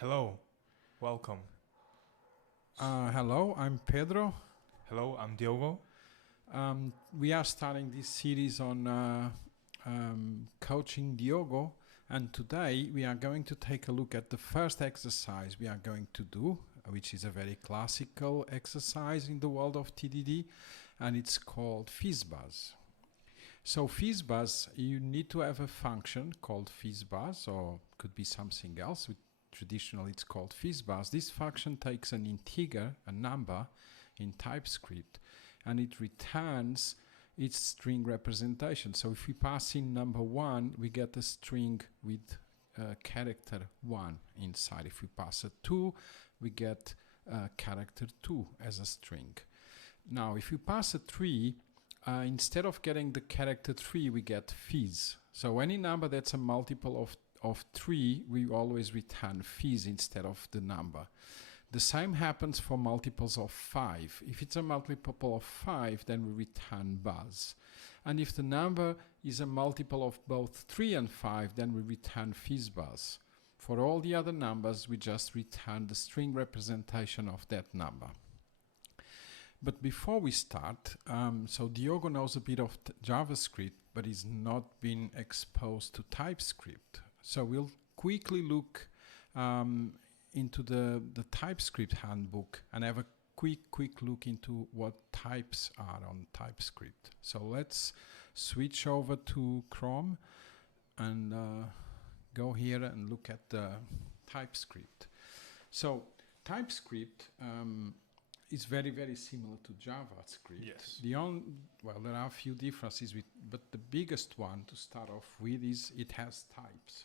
Hello, welcome. Hello, I'm Pedro. Hello, I'm Diogo. We are starting this series on coaching Diogo, and today we are going to take a look at the first exercise we are going to do, which is a very classical exercise in the world of TDD, and it's called FizzBuzz. So FizzBuzz, you need to have a function called FizzBuzz, or could be something else. Traditionally, it's called FizzBuzz. This function takes an integer, a number, in TypeScript, and it returns its string representation. So if we pass in number 1, we get a string with character 1 inside. If we pass a 2, we get character 2 as a string. Now, if we pass a 3, instead of getting the character 3, we get Fizz. So any number that's a multiple of 3, we always return Fizz instead of the number. The same happens for multiples of 5. If it's a multiple of 5, then we return Buzz. And if the number is a multiple of both 3 and 5, then we return FizzBuzz. For all the other numbers, we just return the string representation of that number. But before we start, so Diogo knows a bit of JavaScript, but he's not been exposed to TypeScript. So we'll quickly look into the TypeScript handbook and have a quick look into what types are on TypeScript. So let's switch over to Chrome and go here and look at the TypeScript. So TypeScript is very similar to JavaScript. Yes. There are a few differences, but the biggest one to start off with is it has types.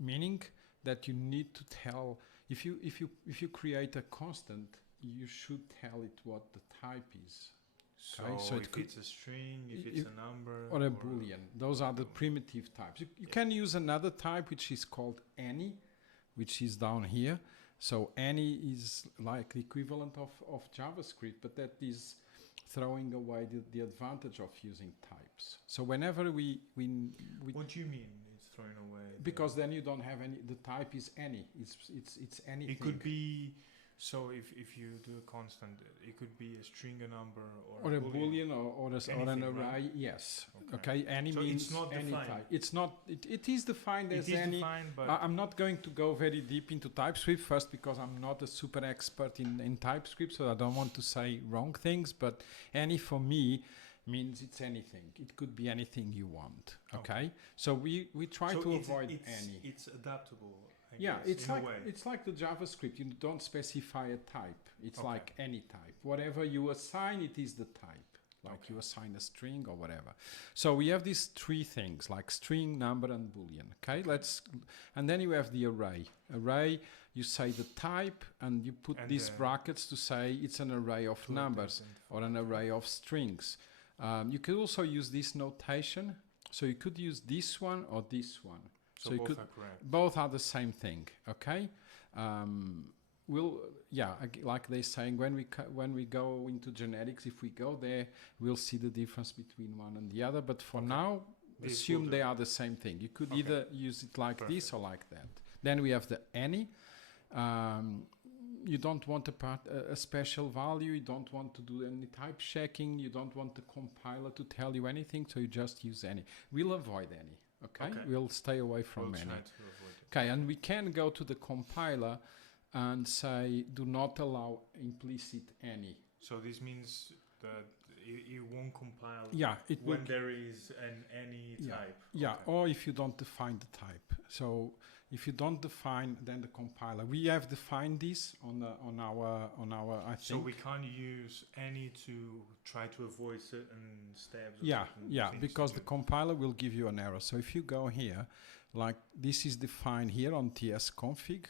Meaning that you need to tell, if you create a constant, you should tell it what the type is. So if it's a string, if it's a number, or a boolean, those are the primitive types. You can use another type which is called any, which is down here. So any is like the equivalent of JavaScript, but that is throwing away the advantage of using types. So whenever we what do you mean it's throwing away? Because then you don't have any. The type is any. It's anything. It could be. So if you do a constant, it could be a string, a number, or a boolean, or an array. Right? Yes. Okay. Any so means it's not any defined. type. It's not. It is defined as any. Defined, but I'm not going to go very deep into TypeScript first because I'm not a super expert in TypeScript, so I don't want to say wrong things. But any for me means it's anything. It could be anything you want. Okay. So we try to avoid any. It's adaptable. Yeah, it's like the JavaScript. You don't specify a type. It's like any type. Whatever you assign, it is the type. Like you assign a string or whatever. So we have these three things like string, number, and boolean. Okay, and then you have the array. Array, you say the type, and you put these brackets to say it's an array of numbers or an array of strings. You could also use this notation. So you could use this one or this one. So both are correct. Both are the same thing, okay? Like they're saying, when we go into genetics, if we go there, we'll see the difference between one and the other. But for now, assume they are the same thing. You could either use it like this or like that. Then we have the any. You don't want a special value. You don't want to do any type checking. You don't want the compiler to tell you anything. So you just use any. We'll avoid any. Okay, we'll stay away from any. Okay, and we can go to the compiler and say, do not allow implicit any. So this means that it won't compile when there is an any type. Yeah, or if you don't define the type. So if you don't define, then the compiler. We have defined this on our I think. So we can't use any to try to avoid certain steps. Because the compiler will give you an error. So if you go here, like this is defined here on tsconfig,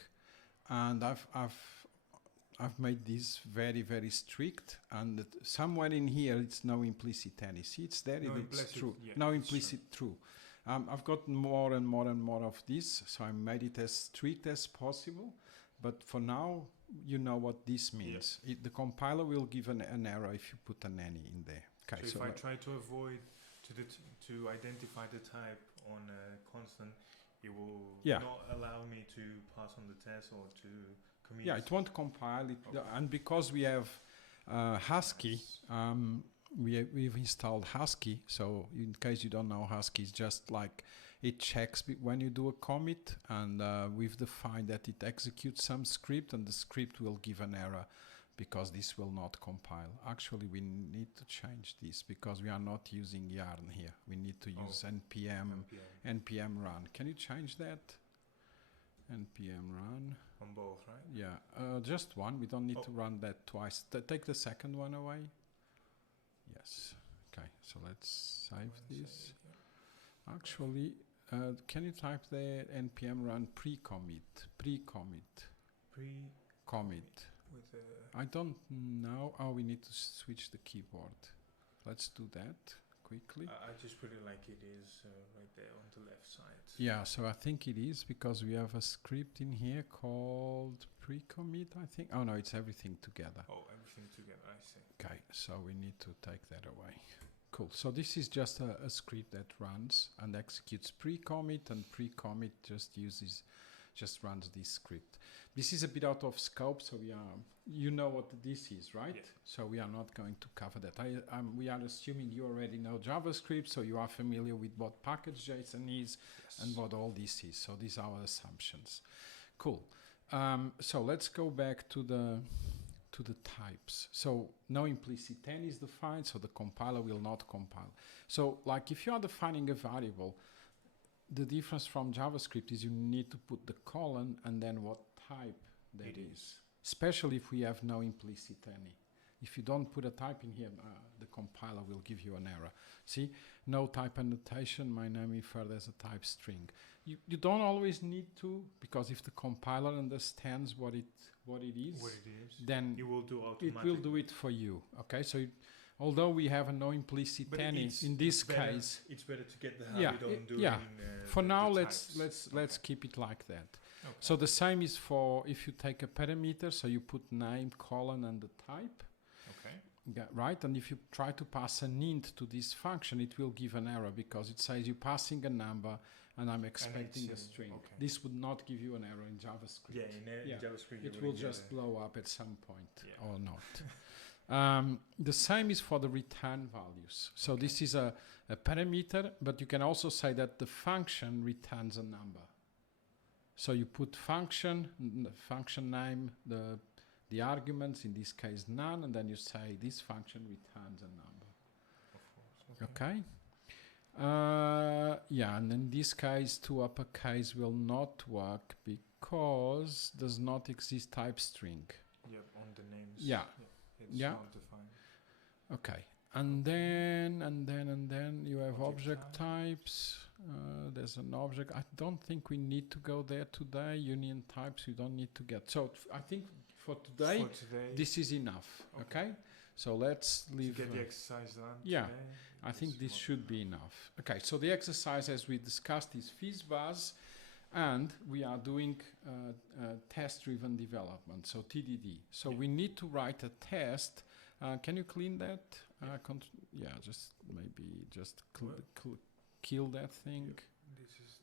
and I've made this very strict, and somewhere in here it's no implicit any. See, it's there. It's true. Yeah, no implicit true. I've got more and more of this, so I made it as strict as possible. But for now, you know what this means. Yes. The compiler will give an error if you put an any in there. Okay. So if I try to avoid to identify the type on a constant, it will Yeah. not allow me to pass on the test or to commit. Yeah, it won't compile it, Okay. and because we have Husky, we've installed Husky. So in case you don't know, Husky is just like it checks when you do a commit, and we've defined that it executes some script, and the script will give an error because this will not compile. Actually, we need to change this because we are not using yarn here. We need to use npm run. Can you change that? npm run. On both, right? Yeah, just one. We don't need to Oh. run that twice. Take the second one away. Yes. Okay, so let's save this. Actually, can you type there npm run pre-commit? Pre-commit. Commit. With the I don't know. Oh, we need to switch the keyboard. Let's do that quickly. I just put it like it is right there on the left side. Yeah, so I think it is because we have a script in here called pre-commit, I think. Oh no, it's everything together. Oh, everything together, I see. Okay, so we need to take that away. Cool. So this is just a script that runs and executes pre-commit, and pre-commit just runs this script. This is a bit out of scope, so you know what this is, right? Yeah. So we are not going to cover that. We are assuming you already know JavaScript, so you are familiar with what package JSON is and what all this is. So these are our assumptions. Cool. So let's go back to the types. So no implicit 10 is defined, so the compiler will not compile. So like if you are defining a variable, the difference from JavaScript is you need to put the colon and then what type that is. Especially if we have no implicit any. If you don't put a type in here, the compiler will give you an error. See, no type annotation, my name referred as a type string. You don't always need to, because if the compiler understands what it is, then it will do automatically. it will do it for you. Okay, so although we have a no implicit any in this case, it's better to get the habit on doing. For now, the let's keep it like that. Okay. So the same is for if you take a parameter, so you put name, colon, and the type. Okay. Yeah, right. And if you try to pass an int to this function, it will give an error because it says you're passing a number and I'm expecting a string. Okay. This would not give you an error in JavaScript. Yeah, in JavaScript it will just blow up at some point or not. The same is for the return values. So this is a parameter, but you can also say that the function returns a number. So you put function name, the arguments, in this case none, and then you say this function returns a number. Of course. Okay. Yeah, and in this case, to uppercase will not work because does not exist type string. Yep, on the names. Yeah. It's not defined. Okay. And then you have object types. There's an object. I don't think we need to go there today. Union types, you don't need to get. So I think for today, this is enough. Okay. So let's leave. To get the exercise done. Yeah. Today, I think this should be enough. Okay, so the exercise, as we discussed, is FizzBuzz, and we are doing test-driven development, so TDD. So we need to write a test. Can you clean that? Just maybe kill that thing. This is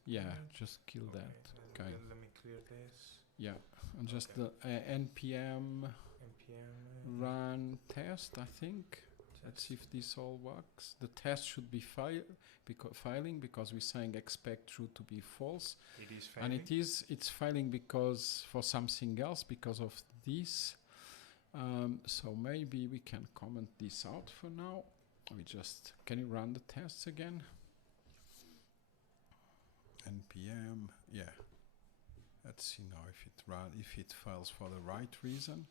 Just kill that. Okay. Let me clear this. Yeah, and just the npm run test, I think. Let's see if this all works. The test should be failing because we're saying expect true to be false. It is failing. And it's failing because for something else, because of this. So maybe we can comment this out for now. Can you run the tests again? npm, yeah. Let's see now if it fails for the right reason.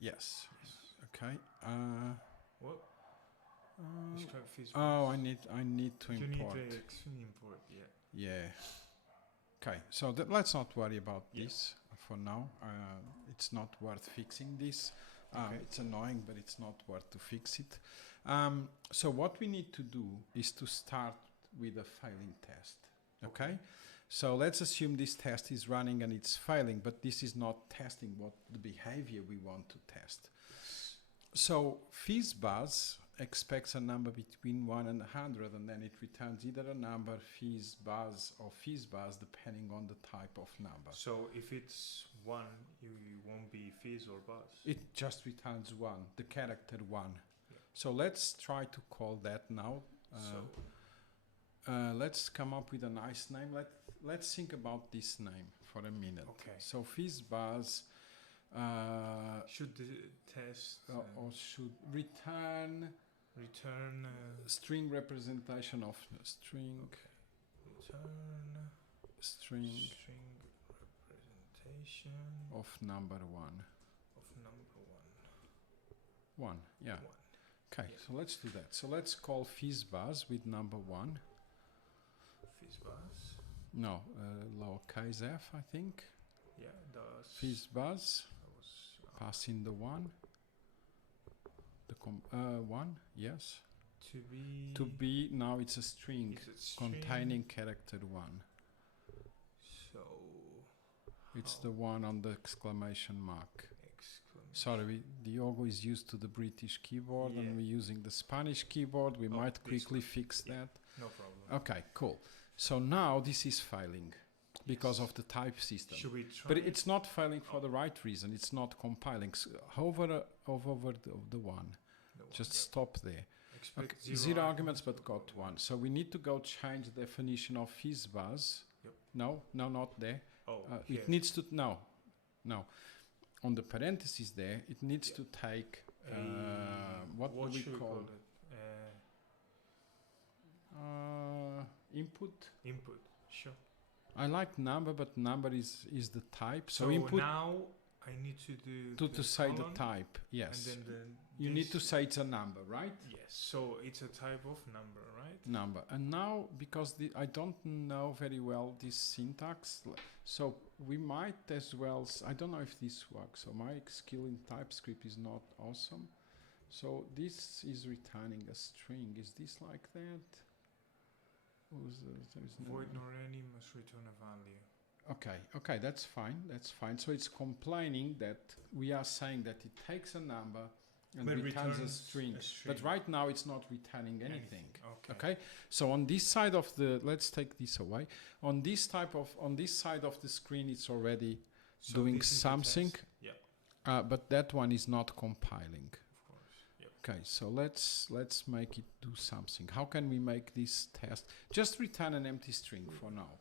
Yes. Okay. What? I need to import. You need to import, Yeah. Okay, so let's not worry about this for now. It's not worth fixing this. It's annoying, but it's not worth to fix it. So what we need to do is to start with a failing test. Okay? So let's assume this test is running and it's failing, but this is not testing what the behavior we want to test. So FizzBuzz expects a number between 1 and 100, and then it returns either a number, FizzBuzz or FizzBuzz, depending on the type of number. So if it's 1, you won't be Fizz or Buzz. It just returns 1, the character 1. Yeah. So let's try to call that now. Let's come up with a nice name. Let's think about this name for a minute. Okay. So FizzBuzz should the test or should return string representation of string. Okay. Return string representation of number 1. Of number 1, yeah. 1. Okay, Yeah. so let's do that. So let's call FizzBuzz with number 1. FizzBuzz. No, lowercase f, I think. Yeah, does. FizzBuzz. Pass in the 1. The 1, yes. To be, now it's a string, containing character 1. So it's the one on the exclamation mark. Sorry, the Diogo is used to the British keyboard and we're using the Spanish keyboard. We might quickly fix that. No problem. Okay, cool. So now this is failing because of the type system. Should we try? But it's not failing for the right reason. It's not compiling. So hover over the 1. Just stop there. Okay. 0 arguments but got 1. So we need to go change the definition of FizzBuzz. Yep. No, not there. Oh, it needs to, no. On the parentheses there, it needs to take, what do we call it? Input? Input, sure. I like number, but number is the type. So input. Now now I need to do to say the type, yes. And then you need to say it's a number, right? Yes. So it's a type of number, right? Number. And now, because I don't know very well this syntax, so we might as well, I don't know if this works. So my skill in TypeScript is not awesome. So this is returning a string. Is this like that? Void nor any must return a value. Okay, that's fine. So it's complaining that we are saying that it takes a number and returns a string. But right now it's not returning anything. Okay. So on this side of the, let's take this away. On this side of the screen, it's already doing something. Yeah. But that one is not compiling. Of course. Yep. Okay, so let's make it do something. How can we make this test? Just return an empty string for now.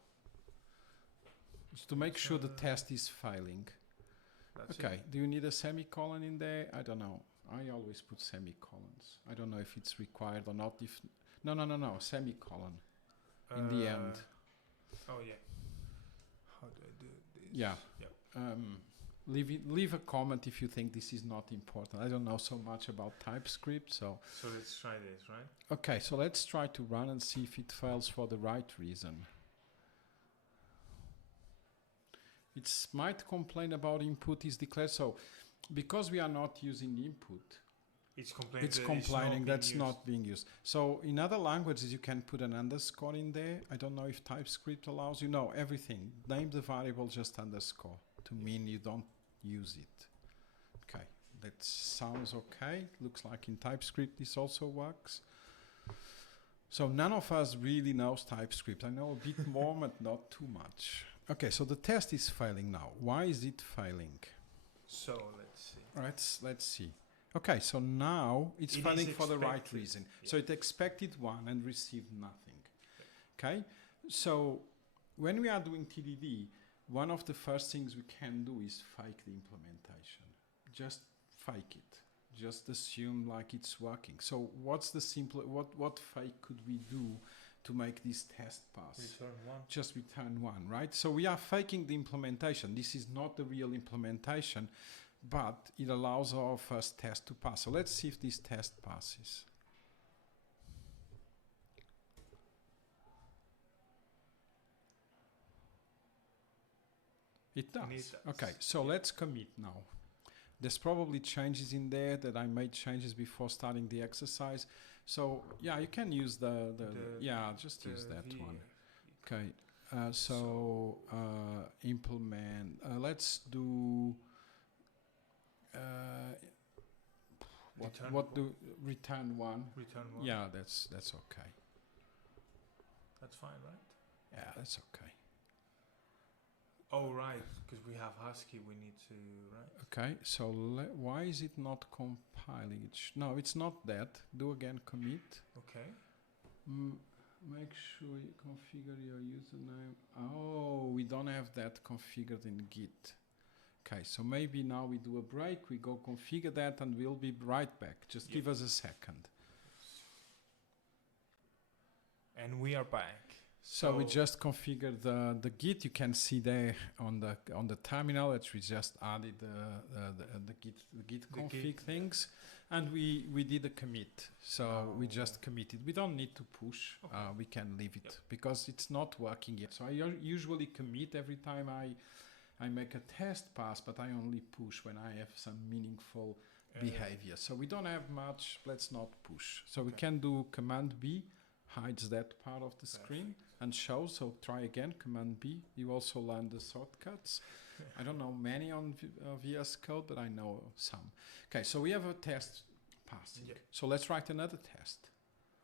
Just to make sure the test is failing. Okay, do you need a semicolon in there? I don't know. I always put semicolons. I don't know if it's required or not. If no, semicolon in the end. Oh yeah. How do I do this? Yeah. Yep. Leave a comment if you think this is not important. I don't know so much about TypeScript, so let's try this, right? Okay, so let's try to run and see if it fails for the right reason. It might complain about input is declared. So because we are not using input, it's complaining that's not being used. So in other languages, you can put an underscore in there. I don't know if TypeScript allows you. No, everything. Name the variable just underscore to mean you don't use it. Okay, that sounds okay. Looks like in TypeScript this also works. So none of us really knows TypeScript. I know a bit more, but not too much. Okay, so the test is failing now. Why is it failing? So let's see. Let's see. Okay, so now it's failing for the right reason. Yeah. So it expected 1 and received nothing. Okay, so when we are doing TDD, one of the first things we can do is fake the implementation. Just fake it. Just assume like it's working. So what's the simple, what fake could we do to make this test pass? Return 1. Just return 1, right? So we are faking the implementation. This is not the real implementation, but it allows our first test to pass. So let's see if this test passes. It does. Okay, so let's commit now. There's probably changes in there that I made changes before starting the exercise. So yeah, you can use just use that one. Okay, implement. Let's do. Return 1? Return 1. Yeah, that's okay. That's fine, right? Yeah, that's okay. Oh, right, because we have Husky, we need to, right? Okay, so why is it not compiling? No, it's not that. Do again commit. Okay. Make sure you configure your username. Oh, we don't have that configured in Git. Okay, so maybe now we do a break, we go configure that, and we'll be right back. Just give us a second. And we are back. So we just configured the Git. You can see there on the terminal that we just added the Git config things, and we did a commit. So we just committed. We don't need to push. Okay. We can leave it because it's not working yet. So I usually commit every time I make a test pass, but I only push when I have some meaningful behavior. So we don't have much. Let's not push. So we can do Command B. Hides that part of the screen and shows. So try again, Command B. You also learn the shortcuts. I don't know many on VS Code, but I know some. Okay, so we have a test passing. Yeah. So let's write another test.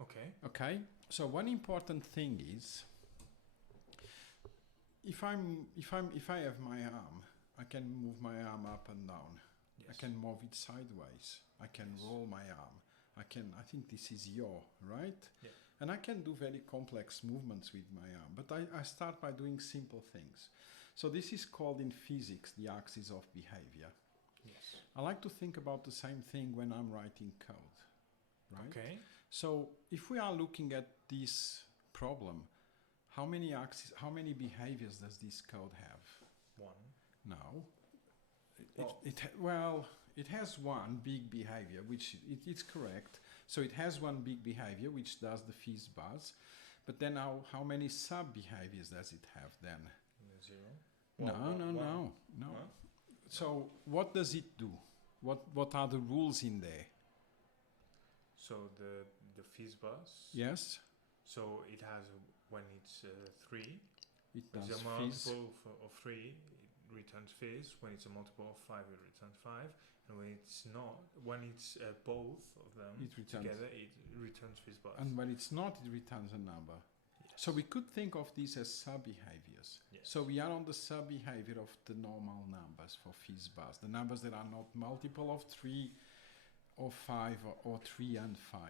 Okay. Okay. So one important thing is, if I have my arm, I can move my arm up and down. Yes. I can move it sideways. I can roll my arm. I think this is yaw, right? Yeah. And I can do very complex movements with my arm, but I start by doing simple things. So this is called in physics the axis of behavior. Yes. I like to think about the same thing when I'm writing code, right? Okay. So if we are looking at this problem, how many behaviors does this code have? One. No. It has one big behavior, which it's correct. So it has one big behavior, which does the FizzBuzz. But then how many sub-behaviors does it have then? 0. No. Huh? So what does it do? What are the rules in there? So the FizzBuzz. Yes. So it has, when it's 3, it does it's a multiple of 3, it returns Fizz. When it's a multiple of 5, it returns 5. And when it's both of them together, it returns FizzBuzz. And when it's not, it returns a number. Yes. So we could think of these as sub-behaviors. Yes. So we are on the sub-behavior of the normal numbers for FizzBuzz, the numbers that are not multiple of 3 or 5 or 3 and 5.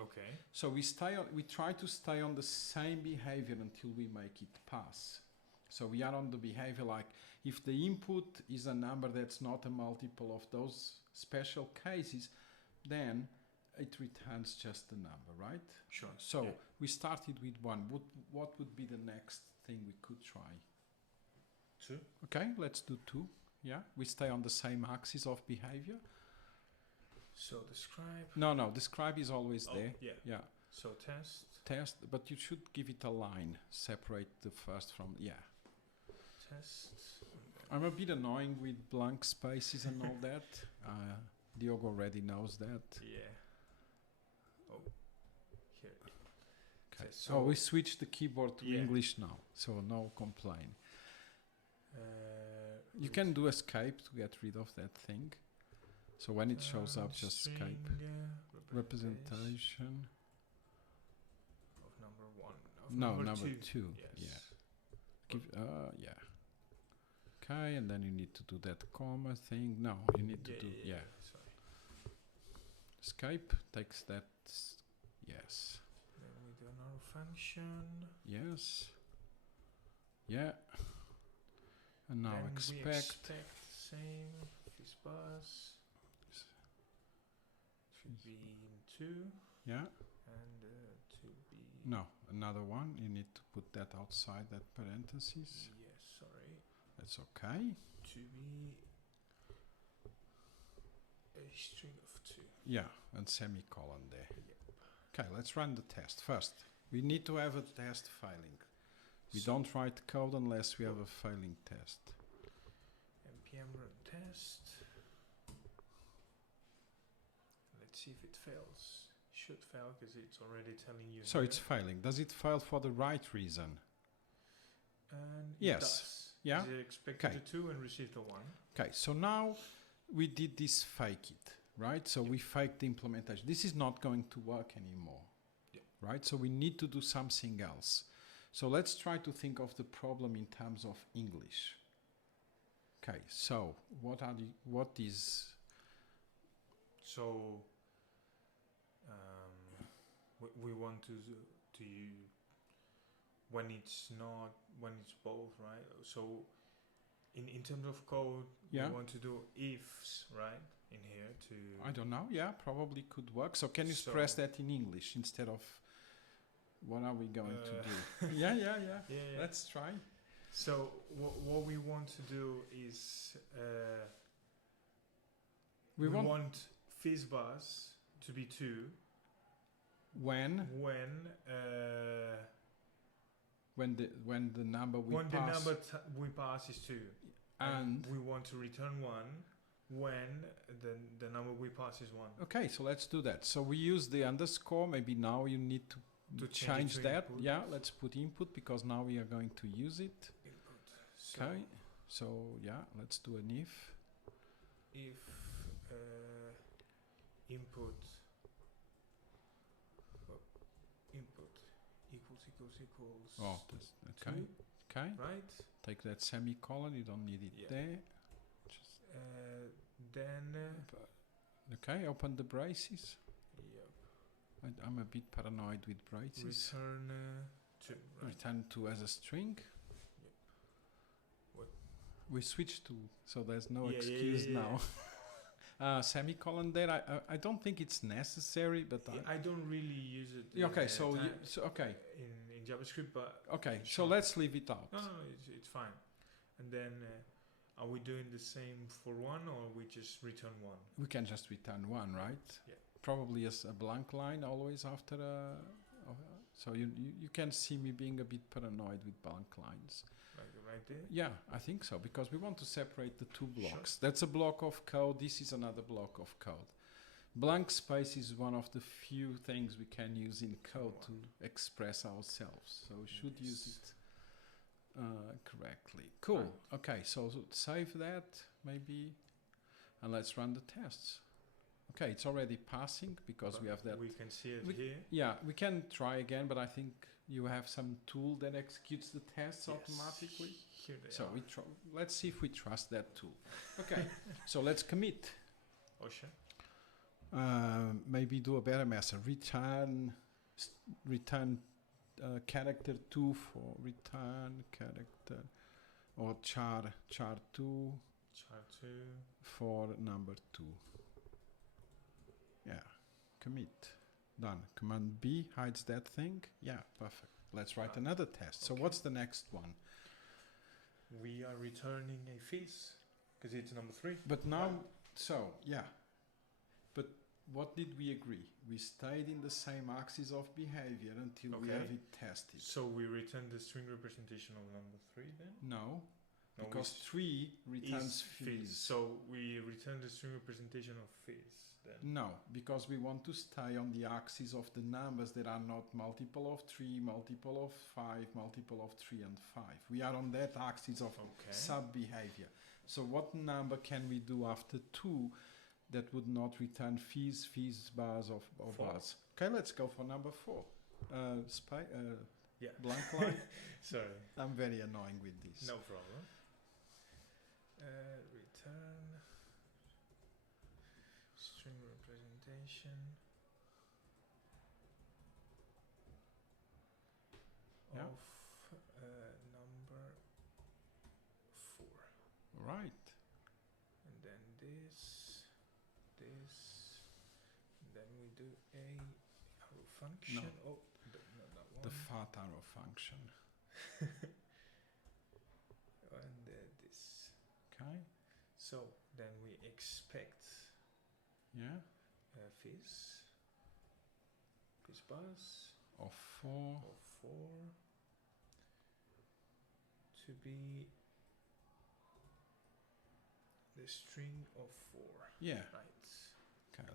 Okay. So we try to stay on the same behavior until we make it pass. So we are on the behavior like, if the input is a number that's not a multiple of those special cases, then it returns just the number, right? Sure. So we started with 1. What would be the next thing we could try? 2. Okay, let's do 2. Yeah, we stay on the same axis of behavior. So describe. No, describe is always there. Yeah. So test, but you should give it a line. Separate the first from, Test. I'm a bit annoying with blank spaces and all that. Diogo already knows that. Yeah. Oh, here. Okay. So we switched the keyboard to English now, so no complaint. You can do escape to get rid of that thing. So when it shows up, just escape. Representation. Of number 1. Number 2. Yes. Yeah. Okay, and then you need to do that comma thing. No, you need to do Sorry. Escape takes that. Yes. Then we do another function. Yes. Yeah. And now then expect. We expect same FizzBuzz. Should be in 2. Yeah. And to be. No, another one. You need to put that outside that parentheses. Yes, sorry. That's okay. To be a string of 2. Yeah, and semicolon there. Yep. Okay, let's run the test. First, we need to have a test failing. We don't write code unless we have a failing test. npm run test. Let's see if it fails. Should fail because it's already telling you. So it's failing. Does it fail for the right reason? Yes. It does. Yeah. It expected a 2 and received a 1. Okay, so now we did this fake it. right? So we fake the implementation. This is not going to work anymore, right? So we need to do something else. So let's try to think of the problem in terms of English. Okay, so what is... So we want to when it's both, right? So in terms of code, we want to do ifs, right? In here to... I don't know, yeah, probably could work. So can you express that in English instead of what are we going to do? Yeah. Let's try. So what we want to do is we want FizzBuzz to be 2 when the number we pass is 2, and we want to return 1 when the number we pass is 1. Okay, so let's do that. So we use the underscore. Maybe now you need to change that. Input. Yeah, let's put input because now we are going to use it. Input. Okay, so yeah, let's do an if. If input equals. Oh, that's okay. 2, okay. Right. Take that semicolon. You don't need it there. Then. Okay. Open the braces. Yep. I'm a bit paranoid with braces. Return 2. Right. Return 2 as a string. Yep. What? We switch to, so there's no excuse now. Semicolon there. I don't think it's necessary, but I don't really use it. Okay, so okay. In JavaScript, but okay, so let's leave it out. No, it's fine. And then, are we doing the same for 1, or we just return 1? We can just return 1, right? Yeah. Probably as a blank line always after a. So you can see me being a bit paranoid with blank lines. Right there? Yeah, I think so, because we want to separate the 2 blocks. Sure. That's a block of code. This is another block of code. Blank space is one of the few things we can use in code to express ourselves. So we should use it correctly. Cool. Right. Okay, so save that maybe, and let's run the tests. Okay, it's already passing because we have that. We can see it here. Yeah, we can try again, but I think you have some tool that executes the tests automatically. Here they so are. Let's see if we trust that tool. Okay, so let's commit. Oh, sure. Maybe do a better method. Return character 2 for return character, or char 2. Char 2 for number 2. Yeah, commit. Done. Command B hides that thing. Yeah, perfect. Let's write another test. So what's the next one? We are returning a Fizz because it's number 3. But now, But what did we agree? We stayed in the same axis of behavior until we have it tested. So we return the string representation of number 3 then? No, because 3 returns Fizz. So we return the string representation of Fizz then? No, because we want to stay on the axis of the numbers that are not multiple of 3, multiple of 5, multiple of 3 and 5. We are on that axis of sub-behavior. So what number can we do after 2 that would not return FizzBuzz or buzz? Okay, let's go for number 4. Blank line. Sorry. I'm very annoying with this. No problem. Return string representation of number 4. Right. And then this, and then we do a arrow function. No. Oh, not that one. The fat arrow function. And this. Okay. So then we expect FizzBuzz of 4 to be the string of 4. Yeah. Right. Okay.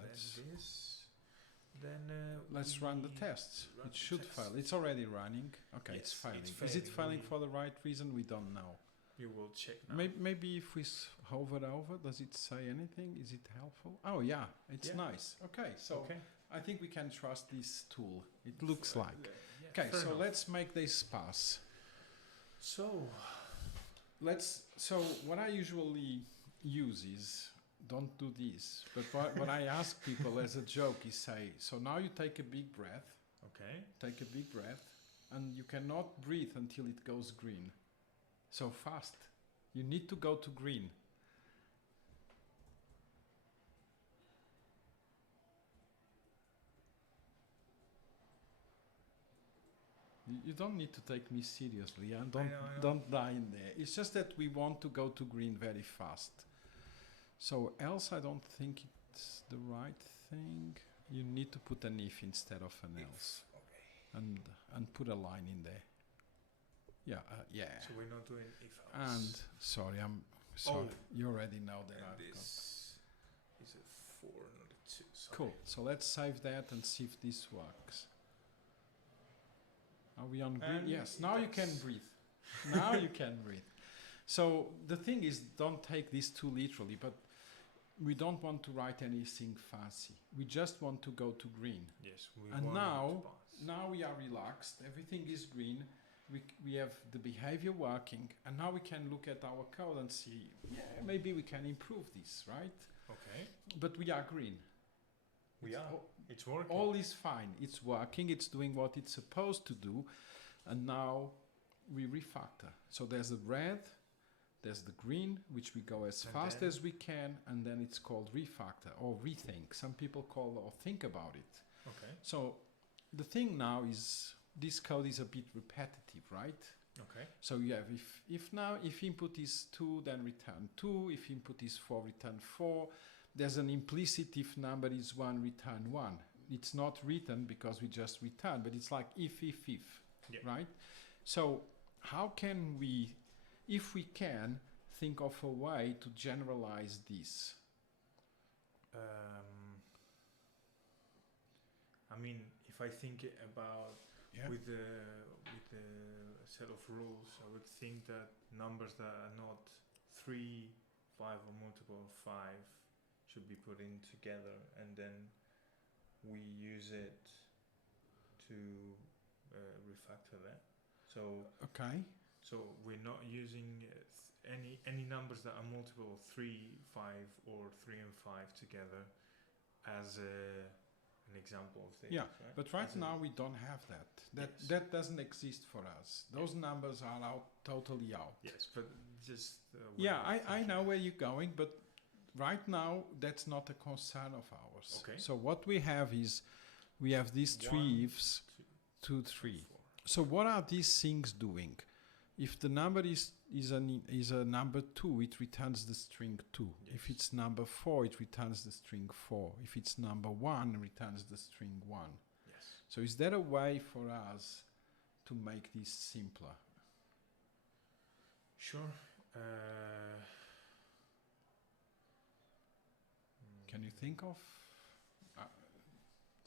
Let's run the tests. It should fail. It's already running. Okay, it's failing. Is it failing for the right reason? We don't know. You will check now. Maybe if we hover over, does it say anything? Is it helpful? Oh yeah, it's nice. Okay, so I think we can trust this tool. It looks like. Okay, so enough. Let's make this pass. So what I usually use is, don't do this, but what I ask people as a joke is say, so now you take a big breath. Okay. Take a big breath, and you cannot breathe until it goes green. So fast. You need to go to green. You don't need to take me seriously, and don't die in there. It's just that we want to go to green very fast. So else I don't think it's the right thing. You need to put an if instead of an else. Okay. And put a line in there. Yeah, yeah. So we're not doing if else. And sorry, I'm sorry. You already know that I've got. This is a 4, not a 2. Sorry. Cool. So let's save that and see if this works. Are we on green? Yes. Now you can breathe. Now you can breathe. So the thing is, don't take this too literally, but we don't want to write anything fancy. We just want to go to green. Yes. And now we are relaxed. Everything is green. We have the behavior working, and now we can look at our code and see, yeah, maybe we can improve this, right? Okay. But we are green. It's working. All is fine. It's working. It's doing what it's supposed to do. And now we refactor. So there's the red, there's the green, which we go as fast as we can, and then it's called refactor or rethink. Some people call or think about it. Okay. So the thing now is, this code is a bit repetitive, right? Okay. So you have if input is 2, then return 2. If input is 4, return 4. There's an implicit if number is 1, return 1. It's not written because we just return, but it's like if, right? So how can we, if we can, think of a way to generalize this? I mean, if I think about with the set of rules, I would think that numbers that are not 3, 5, or multiple of 5 should be put in together, and then we use it to refactor that. So So we're not using any numbers that are multiple of 3, 5, or 3 and 5 together as an example of this. Yeah, right? But right now we don't have that. That doesn't exist for us. Those numbers are out, totally out. Yes, but just I know where you're going, but right now that's not a concern of ours. Okay. So what we have is we have these 3 ifs, 2, 3. 4. So what are these things doing? If the number is a number 2, it returns the string 2. Yes. If it's number 4, it returns the string 4. If it's number 1, it returns the string 1. Yes. So is there a way for us to make this simpler? Sure. Can you think of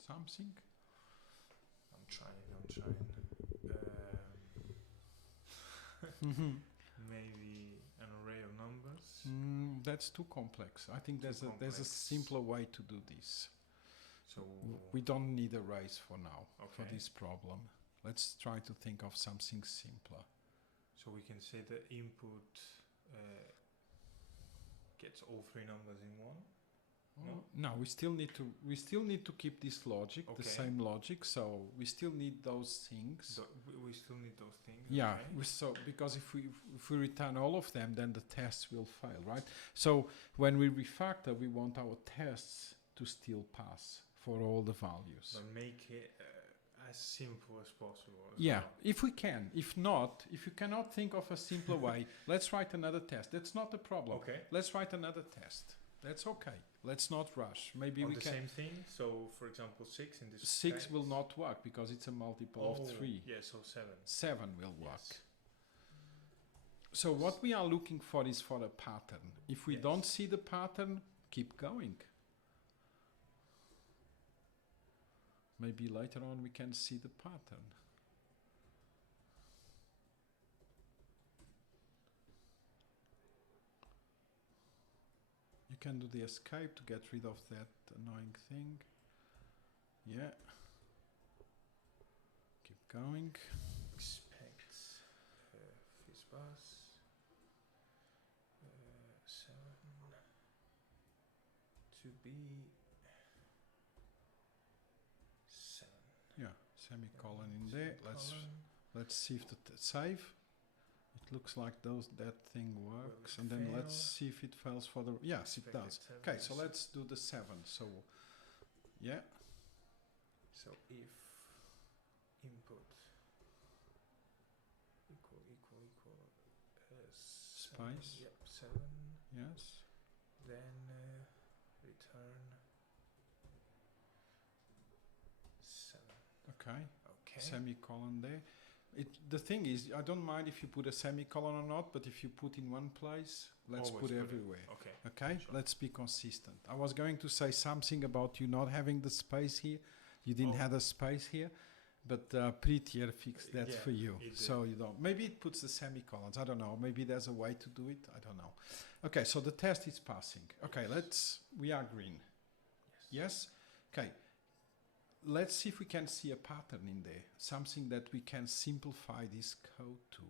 something? I'm trying. Maybe an array of numbers. That's too complex. I think there's a simpler way to do this. So we don't need arrays for now for this problem. Let's try to think of something simpler. So we can say the input gets all 3 numbers in one. No, we still need to keep this logic, the same logic. So we still need those things. We still need those things. Yeah. So because if we return all of them, then the tests will fail, right? So when we refactor, we want our tests to still pass for all the values. But make it as simple as possible. Well. If we can. If not, if you cannot think of a simpler way, let's write another test. That's not a problem. Okay. Let's write another test. That's okay. Let's not rush. Maybe we can. Same thing. So, for example, 6 in this. 6 case will not work because it's a multiple of 3. Yeah, so 7. 7 will work. So what we are looking for is for a pattern. If we don't see the pattern, keep going. Maybe later on we can see the pattern. We can do the escape to get rid of that annoying thing. Yeah. Keep going. Expect FizzBuzz 7 to be 7. Yeah, semicolon in there. Let's see if the save. It looks like that thing works, and then let's see if it fails for the. Yes, it does. Okay, so let's do the 7. So, yeah. So if input equal space. Yep, 7. Yes. Then return 7. Okay. Okay. Semicolon there. The thing is, I don't mind if you put a semicolon or not, but if you put in one place, let's Always put everywhere. Okay. Okay? Sure. Let's be consistent. I was going to say something about you not having the space here. You didn't have the space here, but Prettier fixed that for you. So you don't. Maybe it puts the semicolons. I don't know. Maybe there's a way to do it. I don't know. Okay, so the test is passing. Okay, we are green. Yes? Okay. Let's see if we can see a pattern in there. Something that we can simplify this code to.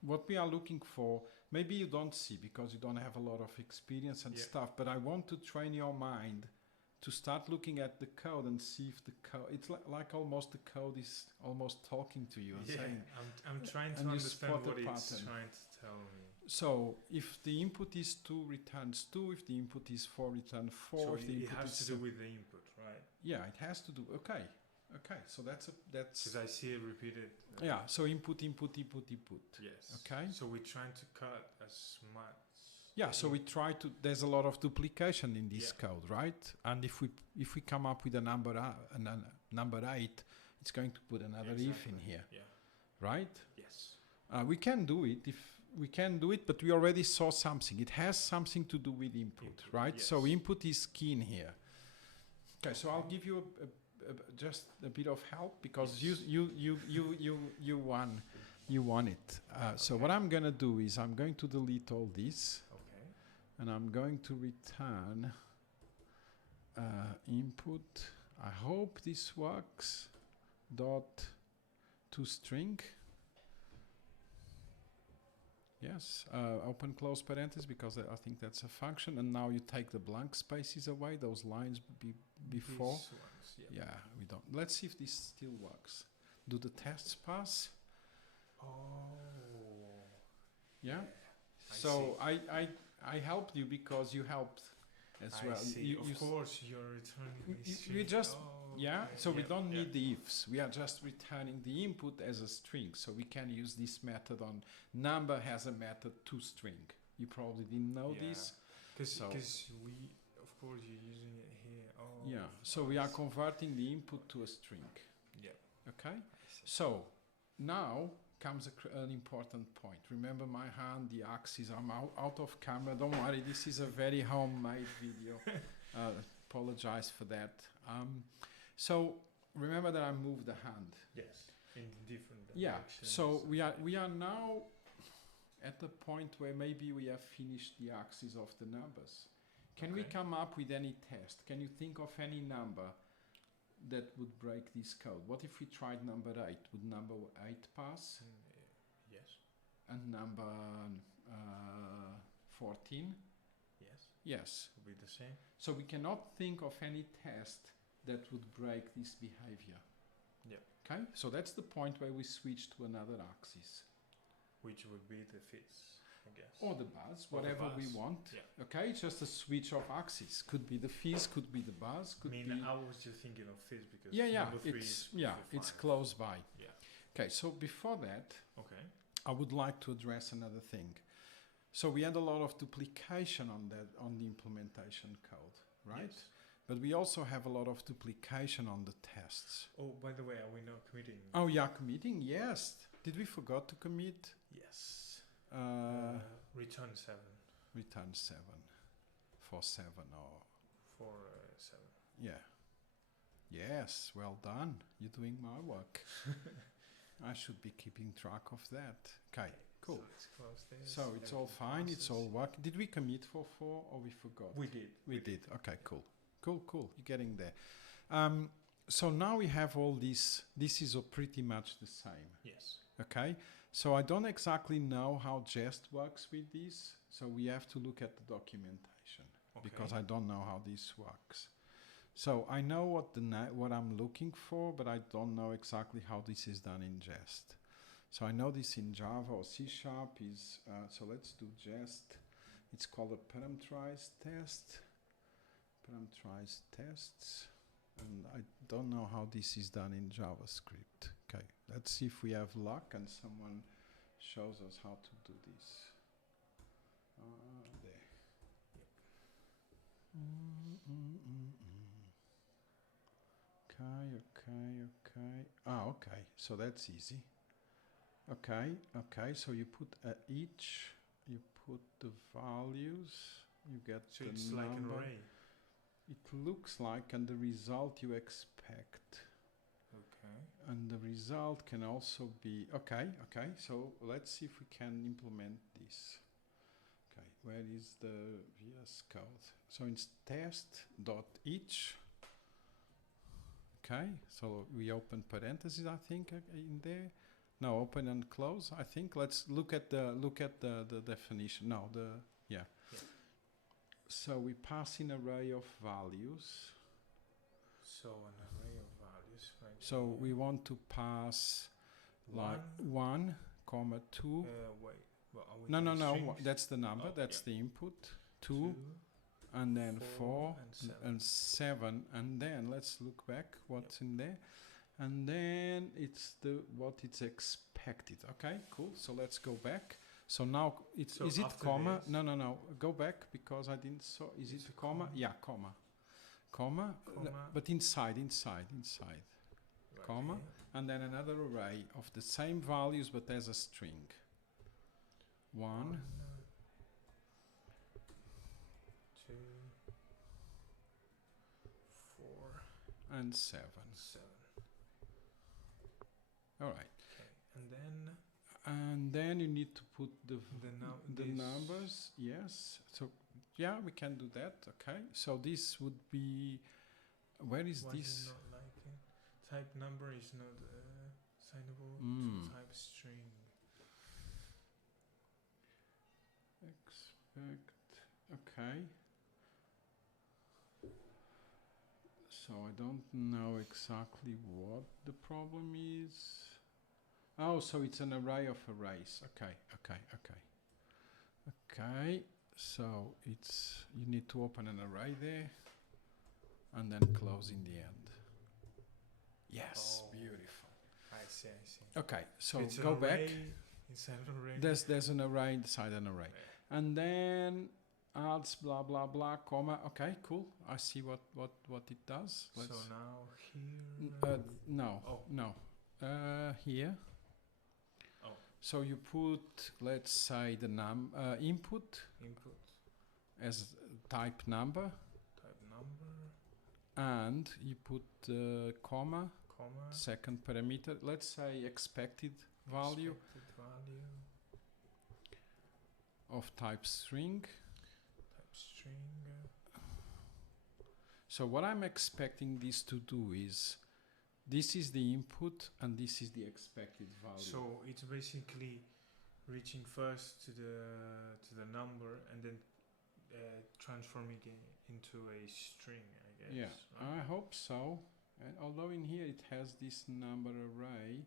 What we are looking for, maybe you don't see because you don't have a lot of experience and stuff, but I want to train your mind to start looking at the code and see if the code, it's like almost the code is almost talking to you and saying. I'm trying to understand what it's trying to tell me. So if the input is 2, returns 2. If the input is 4, return 4. So if the it input has is to do with the input, right? Yeah, it has to do. Okay. So that's. Because I see it repeated. Yeah. So input. Yes. Okay. So we're trying to cut as much. Yeah. So we try to. There's a lot of duplication in this code, right? And if we come up with a number 8, it's going to put another if in here. Yeah. Right. Yes. We can do it we can do it, but we already saw something. It has something to do with input, right? Yes. So input is key in here. Okay, so I'll give you just a bit of help because you won it. So what I'm gonna do is I'm going to delete all this, and I'm going to return input. I hope this works. Dot to string. Yes, open close parentheses because I think that's a function, and now you take the blank spaces away, those lines before. These ones, yeah, we don't. Let's see if this still works. Do the tests pass? Oh. Yeah. So I helped you because you helped as well. See. Of course, you're returning the string. We just so we don't need the ifs. We are just returning the input as a string. So we can use this method on number has a method toString. You probably didn't know this. Because we, of course, you're using it here. Oh. Yeah. So we are converting the input to a string. Yeah. Okay. So now comes an important point. Remember my hand, the axis. I'm out of camera. Don't worry. This is a very homemade video. Apologize for that. So remember that I moved the hand. Yes, in different directions. Yeah. So we are now at the point where maybe we have finished the axis of the numbers. Can we come up with any test? Can you think of any number that would break this code? What if we tried number 8? Would number 8 pass? Yes. And number 14? Yes. Yes. Would be the same. So we cannot think of any test that would break this behavior. Yeah. Okay, so that's the point where we switch to another axis. Which would be the Fizz, I guess. Or the buzz, whatever we want. Yeah. Okay, it's just a switch of axes. Could be the Fizz, could be the buzz, could be... I was just thinking of Fizz because number 3 it's close by. Yeah. Okay, so before that, I would like to address another thing. So we had a lot of duplication on the implementation code, right? Yes. But we also have a lot of duplication on the tests. Oh, by the way, are we not committing? Oh, yeah, committing? Yes. Did we forgot to commit? Yes. Return 7. Return 7. For 7 or... For 7. Yeah. Yes, well done. You're doing my work. I should be keeping track of that. Okay. Cool. So let's close this. So it's all fine. It's all working. Did we commit for 4 or we forgot? We did. We did. Okay, cool. Cool. You're getting there. So now we have all this. This is pretty much the same. Yes. Okay. So I don't exactly know how Jest works with this. So we have to look at the documentation because I don't know how this works. So I know what I'm looking for, but I don't know exactly how this is done in Jest. So I know this in Java or C# is, so let's do Jest. It's called a parameterized test. Parameterized tests. And I don't know how this is done in JavaScript. Okay, let's see if we have luck and someone shows us how to do this. There. Yep. Okay. Okay, so that's easy. Okay, so you put each, you put the values, you get so the it's number. like an array. It looks like, and the result you expect. Okay. And the result can also be, okay, so let's see if we can implement this. Okay, where is the VS Code? So it's test.each. Okay, so we open parentheses, I think, in there. No, open and close, I think. Let's look at the definition. No, yeah. So we pass in array of values. So an array of values. Right. So we want to pass like 1, 2. Wait. Well, No. That's the number. That's the input. 2, and then 4 and 7. And then let's look back. What's in there? And then it's what it's expected. Okay, cool. So let's go back. So now it's is it comma? No. Go back because I didn't saw. Is it comma? Yeah, comma. But inside. Right. Comma, and then another array of the same values but as a string. 1, 2, 4, and 7. All right. Okay. And then you need to put the these numbers. Yes. So yeah, we can do that. Okay. So this would be. Where is this? Not like type number is not assignable to type string. Expect. Okay. So I don't know exactly what the problem is. Oh, so it's an array of arrays. Okay. So you need to open an array there and then close in the end. Yes, beautiful. I see. Okay, so it's go back. Inside an array. There's an array inside an array. Yeah. And then adds blah blah blah comma. Okay, cool. I see what it does. So now here. No. Here. Oh. So you put, let's say, the input as type number. And you put comma, second parameter. Let's say expected value of type string. So what I'm expecting this to do is, this is the input and this is the expected value. So it's basically reaching first to the number and then transforming it into a string, I guess. Yeah, right? I hope so. And although in here it has this number array,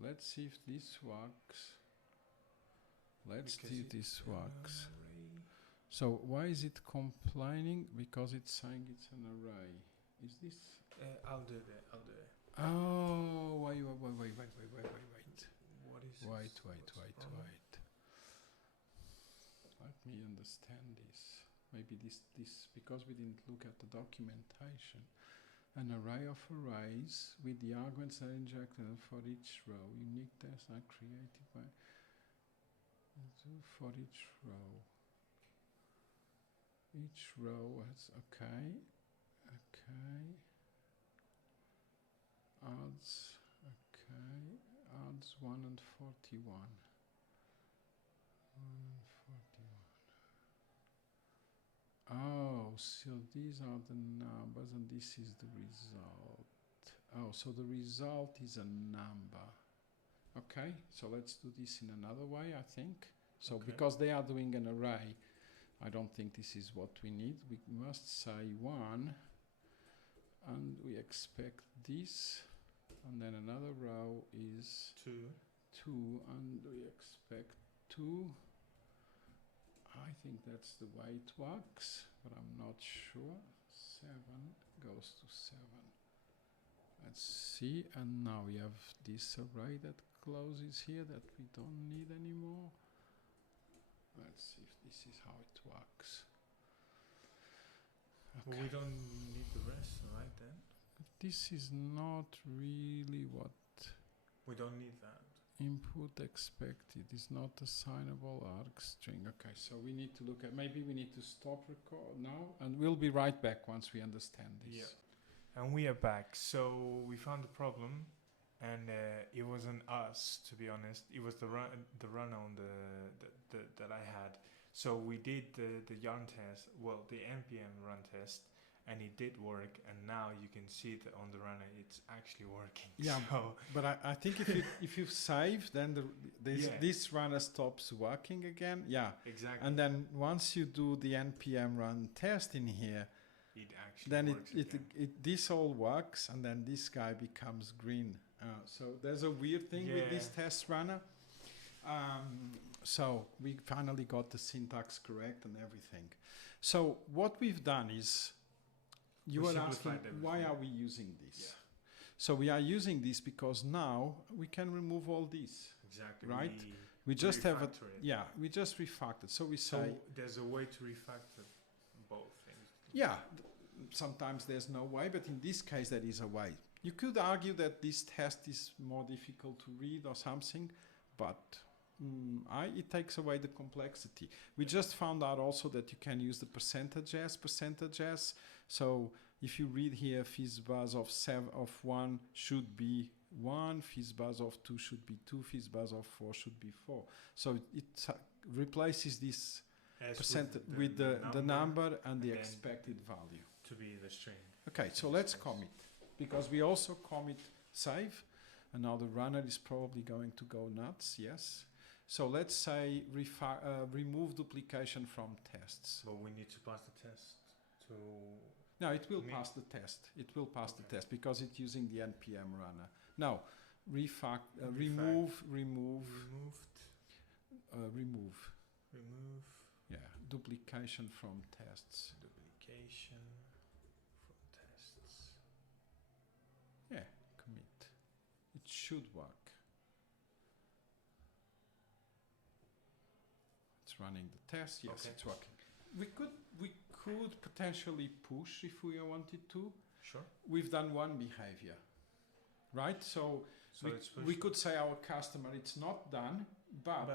let's see if this works. Let's see if this works. So why is it complaining? Because it's saying it's an array. Is this? I'll do that. Oh, wait. What is Wait. Let me understand this. Maybe this because we didn't look at the documentation. An array of arrays with the arguments are injected for each row. Unique tests are created by for each row. Each row has okay. Adds 1 and 41. so these are the numbers and this is the result. Oh, so the result is a number. Okay, so let's do this in another way, I think. So Okay. because they are doing an array, I don't think this is what we need. We must say 1 and we expect this, and then another row is 2. 2 and we expect 2. I think that's the way it works, but I'm not sure. 7 goes to 7. Let's see, and now we have this array that closes here that we don't need anymore. Let's see if this is how it works. Well, we don't need the rest, right, then? This is not really what We don't need that. input expected is not assignable arg string. Okay, so we need to look at, maybe we need to stop record now, and we'll be right back once we understand this. Yeah. And we are back. So we found the problem, and it wasn't us, to be honest. It was the runner on the that I had. So we did the yarn test, well, the npm run test, and it did work. And now you can see that on the runner, it's actually working. Yeah, so but I think if you save, then this runner stops working again. Yeah, exactly. and then once you do the npm run test in here, it actually then works again. this all works, and then this guy becomes green. So there's a weird thing with this test runner. So we finally got the syntax correct and everything. So what we've done is, you were asking, why are we using this? Yeah. So we are using this because now we can remove all this. Exactly. Right? We just have a, we just refactored. So we say, there's a way to refactor both things. Yeah, sometimes there's no way, but in this case there is a way. You could argue that this test is more difficult to read or something, but it takes away the complexity. We just found out also that you can use the percentage s. So if you read here, FizzBuzz of 1 should be 1, FizzBuzz of 2 should be 2, FizzBuzz of 4 should be 4. So it replaces this percent with the number and the expected value. To be the string. Okay, so let's commit, because we also commit save, and now the runner is probably going to go nuts, yes. So let's say remove duplication from tests. But we need to pass the test to... No, it will pass the test. It will pass the test because it's using the npm runner. Now, remove. Yeah, duplication from tests. Duplication from tests. Yeah, commit. It should work. It's running the test. Yes, it's working. We could potentially push if we wanted to. Sure. We've done one behavior, right? So we could say our customer, it's not done, but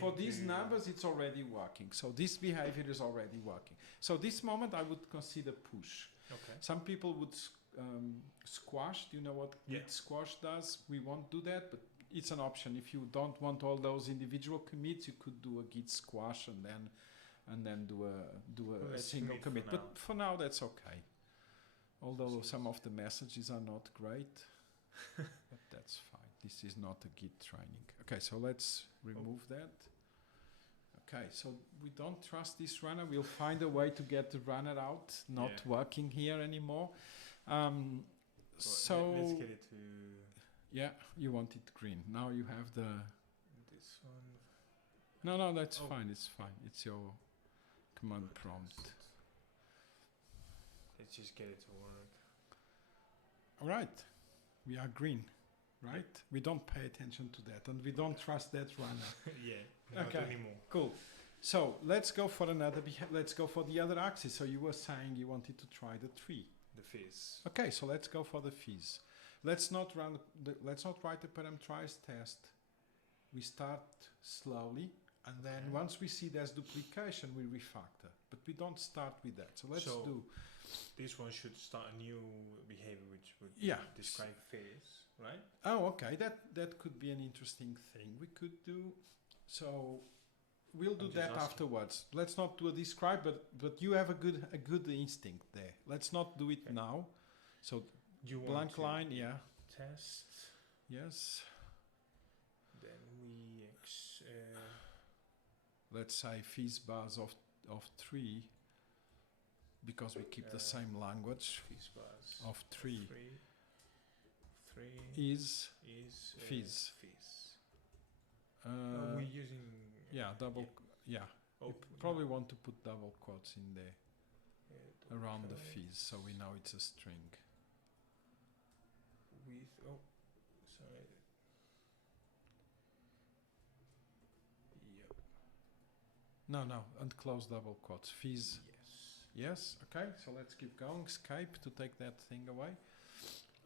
for these numbers it's already working. So this behavior is already working. So this moment I would consider push. Okay. Some people would squash. Do you know what git squash does? We won't do that, but it's an option. If you don't want all those individual commits, you could do a git squash and then do a single commit. But for now, that's okay. Although some of the messages are not great, but that's fine. This is not a git training. Okay, so let's remove that. Okay, so we don't trust this runner. We'll find a way to get the runner out, not working here anymore. So let's get it to... Yeah, you want it green. Now you have this one. No, that's fine. It's fine. It's your command prompt. Let's just get it to work. All right, we are green, right? We don't pay attention to that, and we don't trust that runner. Not anymore. Cool. So let's go for let's go for the other axis. So you were saying you wanted to try the tree. The fizz. Okay, so let's go for the fizz. Let's not write the parameterized test. We start slowly, and then once we see there's duplication, we refactor. But we don't start with that. So let's do. This one should start a new behavior, which would describe fizz, right? Oh, okay. That could be an interesting thing we could do. So we'll do I'm just that asking. afterwards. Let's not do a describe, but you have a good instinct there. Let's not do it Okay. now. So You want blank to line, yeah, test. yes. Then we Let's say FizzBuzz of 3, because we keep the same language. FizzBuzz Of 3 3 is Fizz. Fizz. Uh, We're using double. Yeah, Oh, you probably want to put double quotes in there double around the quotes Fizz, so we know it's a string. with sorry. Yep. No, and close double quotes. Fizz. Yes. Yes. Okay. So let's keep going. Escape to take that thing away.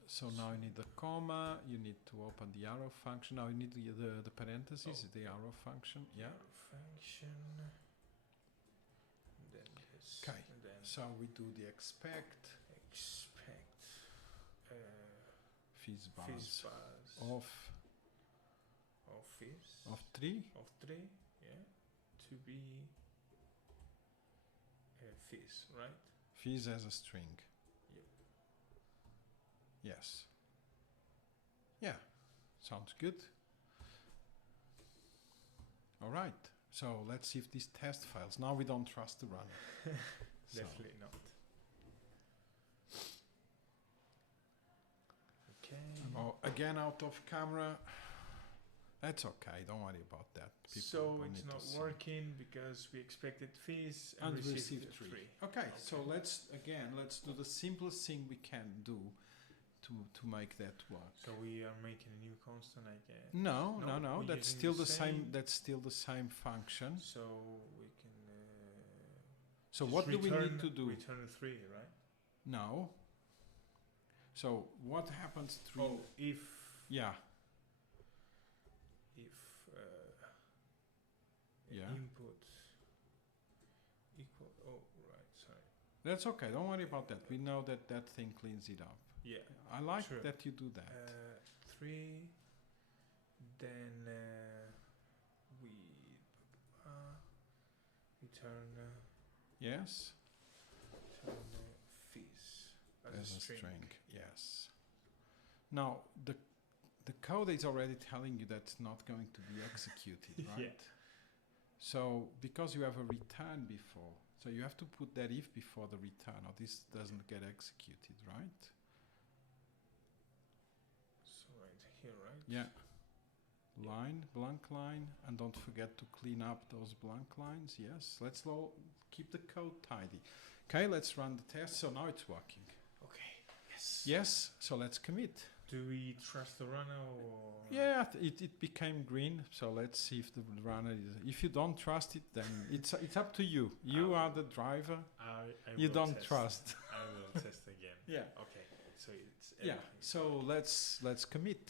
So now you need the comma. You need to open the arrow function. Now you need the parentheses. Oh. The arrow function. Yeah. Arrow function. Then this. Okay. And then So we do the expect FizzBuzz FizzBuzz of Fizz of 3. of 3, yeah, to be Fizz, right? Fizz as a string. Yep. Yes. Yeah. Sounds good. All right. So let's see if this test fails. Now we don't trust the runner. So, Definitely not. Okay. again out of camera. That's okay. Don't worry about that. People So don't it's need to not see. working because we expected Fizz And and received received 3. 3. Okay, so let's do the simplest thing we can do to make that work. So we are making a new constant again. No. No, we're That's using still the the same. same. That's still the same function. So we can. So just what do we need to do? Return 3, right? No. So what happens to? Oh, if Yeah. Yeah. input equal. Oh, right. Sorry. That's okay. Don't worry about that. We know that thing cleans it up. Yeah. I like True. that you do that. 3. Then we return Yes. Fizz As a string. Yes. Now the code is already telling you that's not going to be executed, right? Yeah. So because you have a return before, so you have to put that if before the return, or this doesn't get executed, right? So right here, right? Yeah. Line, blank line, and don't forget to clean up those blank lines. Yes. Let's keep the code tidy. Okay, let's run the test. So now it's working. Okay. Yes. Yes. So let's commit. Do we trust the runner or? Yeah, it became green. So let's see if the runner is. If you don't trust it, then it's up to you. You are the driver. I You will don't test. trust. I will test again. Yeah. Okay. So it's Yeah. everything. So let's commit.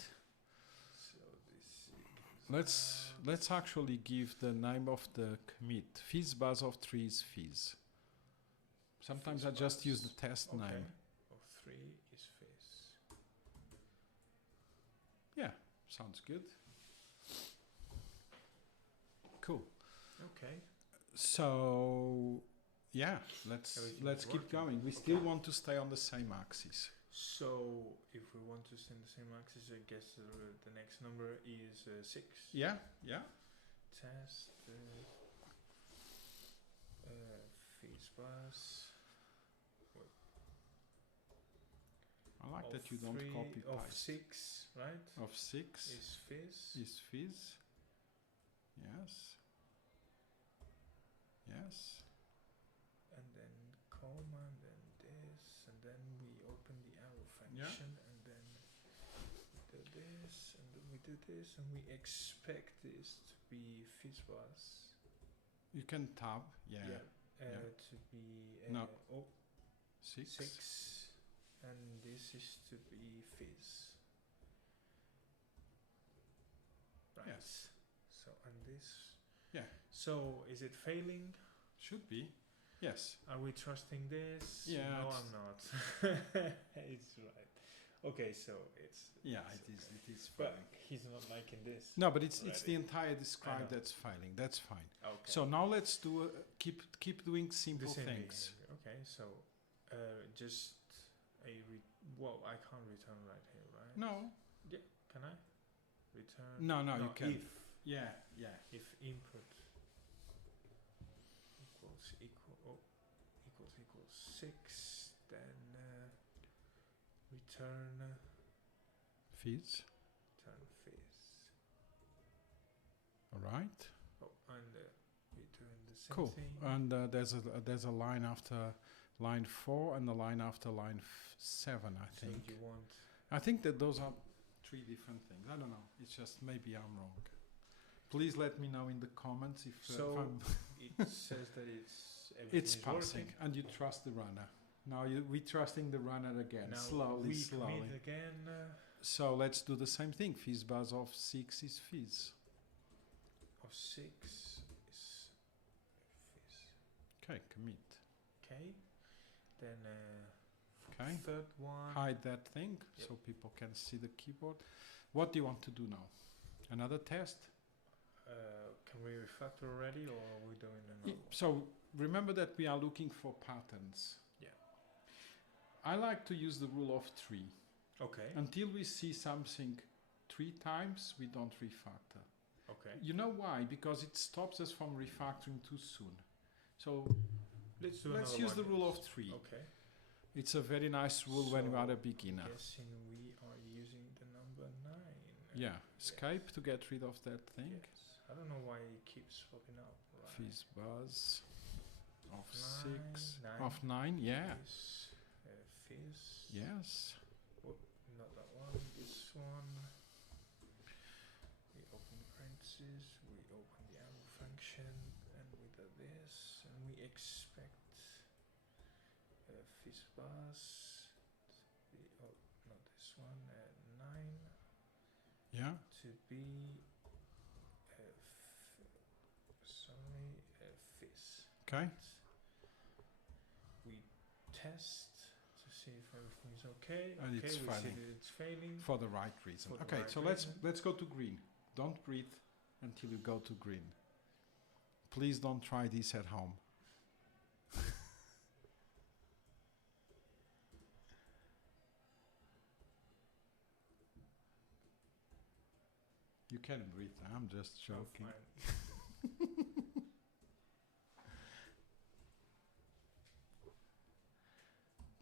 So this. Let's actually give the name of the commit. FizzBuzz of 3 is Fizz. Sometimes I just use the test Okay. name. Of 3 is Fizz. Yeah, sounds good. Cool. Okay. So yeah, let's Everything's keep working. going. We still want to stay on the same axis. So if we want to send the same axis, I guess the next number is 6. Yeah. Test FizzBuzz. I like that you don't copy of paste. 6, right? Of 6 Is Fizz. is Fizz. Yes. Yes. And then comma, and then this, and then we open the arrow function, and then we do this, and then we do this, and we expect this to be FizzBuzz. You can tab. Yeah. To be No. 6, 6. and this is to be Fizz. Right. Yes. So and this. Yeah. So is it failing? Should be. Yes. Are we trusting this? Yeah, No, it's- I'm not. It's right. Okay, so it's Yeah, it's it is but failing. he's not liking this. No, but it's the already. entire describe know. that's failing. That's fine. Okay. So now let's do keep doing simple the same things. behavior. Okay, so just well, I can't return right here, right? No. Yeah, can I? Return. No, you can. If Yeah. if input equals 6, then return Fizz. Fizz. All right. Oh, and return the same Cool. thing. And there's a line after line 4 and a line after line 7. I So think. you want I think that those are 3 different things. I don't know. It's just maybe I'm wrong. Please let me know in the comments if I'm it says that everything it's is passing, working. and you trust the runner. Now we're trusting the runner again, Now slowly. commit again. So let's do the same thing. FizzBuzz of 6 is Fizz. Of 6 is Fizz. Okay, commit. Okay. Then Okay. third one. Hide that thing Yep. so people can see the keyboard. What do you want to do now? Another test? Can we refactor already, or are we doing another? So remember that we are looking for patterns. Yeah. I like to use the rule of 3. Okay. Until we see something 3 times, we don't refactor. Okay. You know why? Because it stops us from refactoring too soon. So let's use the rule of 3. Okay. It's a very nice rule when you are a beginner. Guessing we are using the number 9. Yeah, escape to get rid of that thing. Yes. I don't know why it keeps popping up. Right. FizzBuzz of 9, 6 9. of 9. Yeah. Fizz. Yes. Not that one. This one. We open the parentheses. We open the arrow function, and we do this, and we expect FizzBuzz. Not this one. 9 Yeah. to be. Fizz. Okay. We test to see if everything is okay. And okay, it's we failing. see that it's failing. For the right reason. For the Okay, right so reason. let's go to green. Don't breathe until you go to green. Please don't try this at home. You can breathe. I'm just Oh, joking. fine.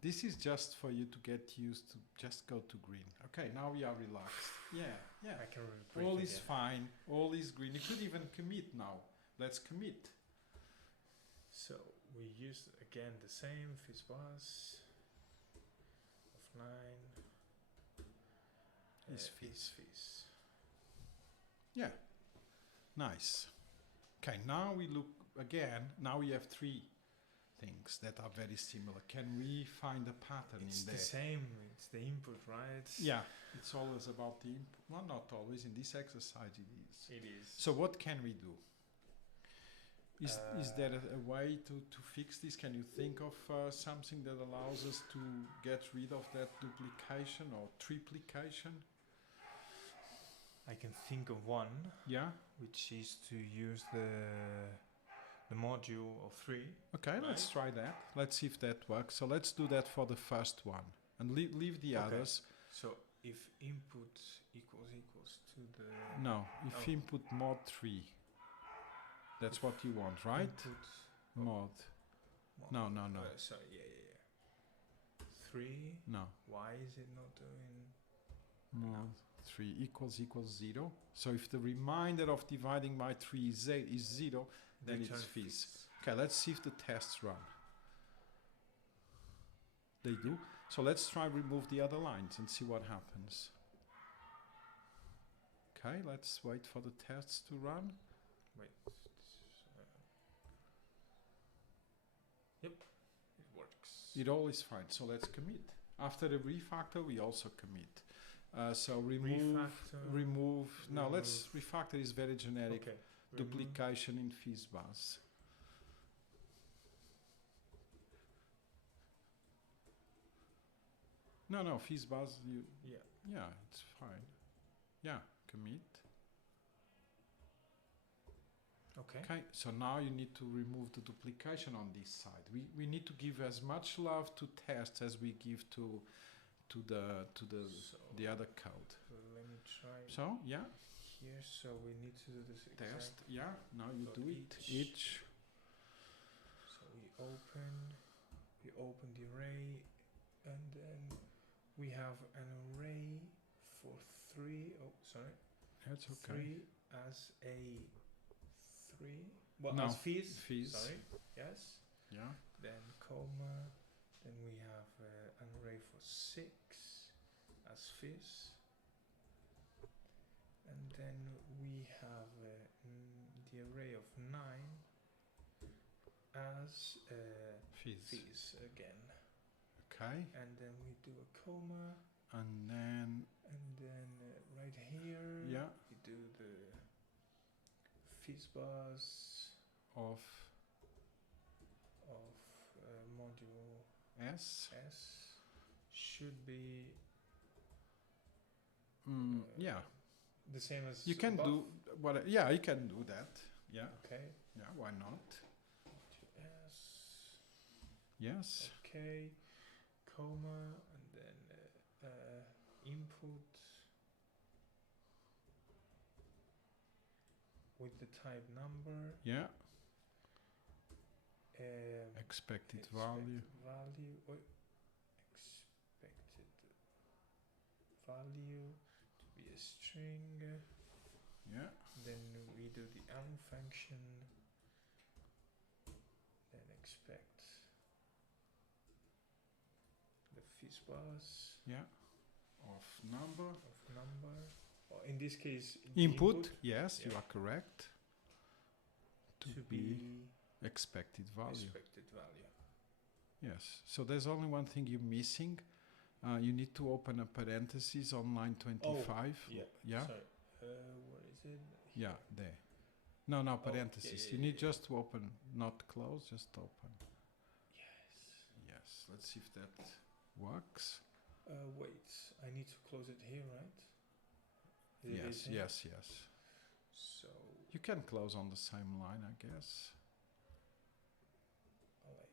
This is just for you to get used to. Just go to green. Okay, now we are relaxed. Yeah. I can breathe All is again. fine. All is green. You could even commit now. Let's commit. So we use again the same FizzBuzz of 9 Is Fizz. Fizz. Yeah. Nice. Okay, now we look again. Now we have 3 things that are very similar. Can we find a pattern It's in the there? same. It's the input, right? Yeah, it's always about the input. Well, not always. In this exercise, it is. It is. So what can we do? Is there a way to fix this? Can you think of something that allows us to get rid of that duplication or triplication? I can think of one, Yeah. which is to use the module of 3. Okay, let's try that. Let's see if that works. So let's do that for the first one and leave the Okay. others. So if input equals to the No, if Oh. input mod 3. That's what you want, right? input Mod. No. sorry, yeah. 3. No. Why is it not doing? Mod 3 equals 0. So if the remainder of dividing by 3 is 0, then Return it's Fizz. Okay, let's see if the tests run. They do. So let's try remove the other lines and see what happens. Okay, let's wait for the tests to run. Wait. Yep, it works. It all is fine. So let's commit. After the refactor, we also commit. So remove. No, let's refactor is very generic. Okay. Duplication in FizzBuzz. No, FizzBuzz, Yeah. yeah, it's fine. Yeah, commit. Okay. Okay, so now you need to remove the duplication on this side. We need to give as much love to tests as we give to the So the other code. let me try So yeah, here. So we need to do this test. exact. Yeah, now you dot do it each. each. So we open the array, and then we have an array for 3. Oh, sorry. That's okay. 3 as a 3. Well, No, as Fizz. Fizz. Sorry. Yes. Yeah. Then comma. Then we have an array for 6 as Fizz. And then we have the array of 9 as Fizz. Fizz again. Okay, And then we do a comma. and then And then right here, yeah, we do the FizzBuzz of module S. S should be Yeah, the same as you can above. do what? Yeah, you can do that. Yeah, Okay. yeah. Why not? S. Yes. Okay. Comma and then input with the type number. Yeah. Expected value. Value. Expected value to be a string. Yeah. Then we do the allen function. Then expect the FizzBuzz Yeah. Of number. of number. Or in this case, Input. Yes, you Yeah. are correct. To be expected value. expected value. Yes. So there's only one thing you're missing. You need to open a parenthesis on line 25. Yeah. Yeah. Sorry. Where is it? Yeah, there. No, parenthesis. yeah, You yeah, need yeah. just to open, not close, just open. Yes. Yes. Let's see if that works. Wait. I need to close it here, right? It Yes, is here? yes. So You can close on the same line, I guess. like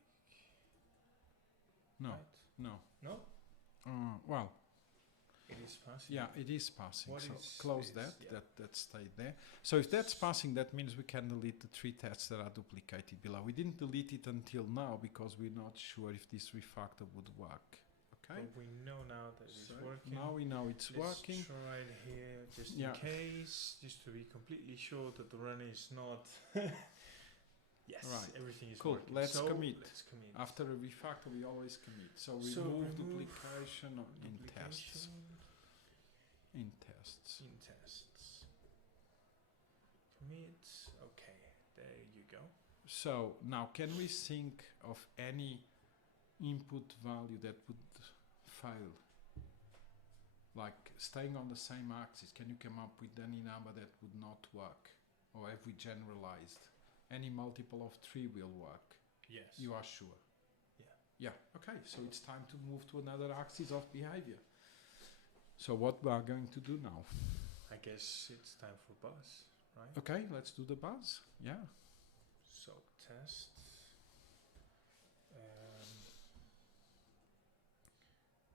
No, right? no. No. Well, It is passing. yeah, it is passing. What So is close this? that. That stayed there. So if that's passing, that means we can delete the 3 tests that are duplicated below. We didn't delete it until now because we're not sure if this refactor would work. Okay. But we know now that it's So working. now we know it's Let's working. try it here just Yeah. in case, just to be completely sure that the run is not. Yes, Right. everything is Cool. working. Let's So commit. Let's commit. After a refactor, we always commit. So So remove remove duplication in tests. Duplication In tests. in tests. Commit. Okay, there you go. So now can we think of any input value that would fail? Like staying on the same axis, can you come up with any number that would not work? Or have we generalized? Any multiple of 3 will work. Yes. You are sure? Yeah. Yeah, okay, so it's time to move to another axis of behavior. So what we are going to do now? I guess it's time for buzz, right? Okay, let's do the buzz. Yeah. So test.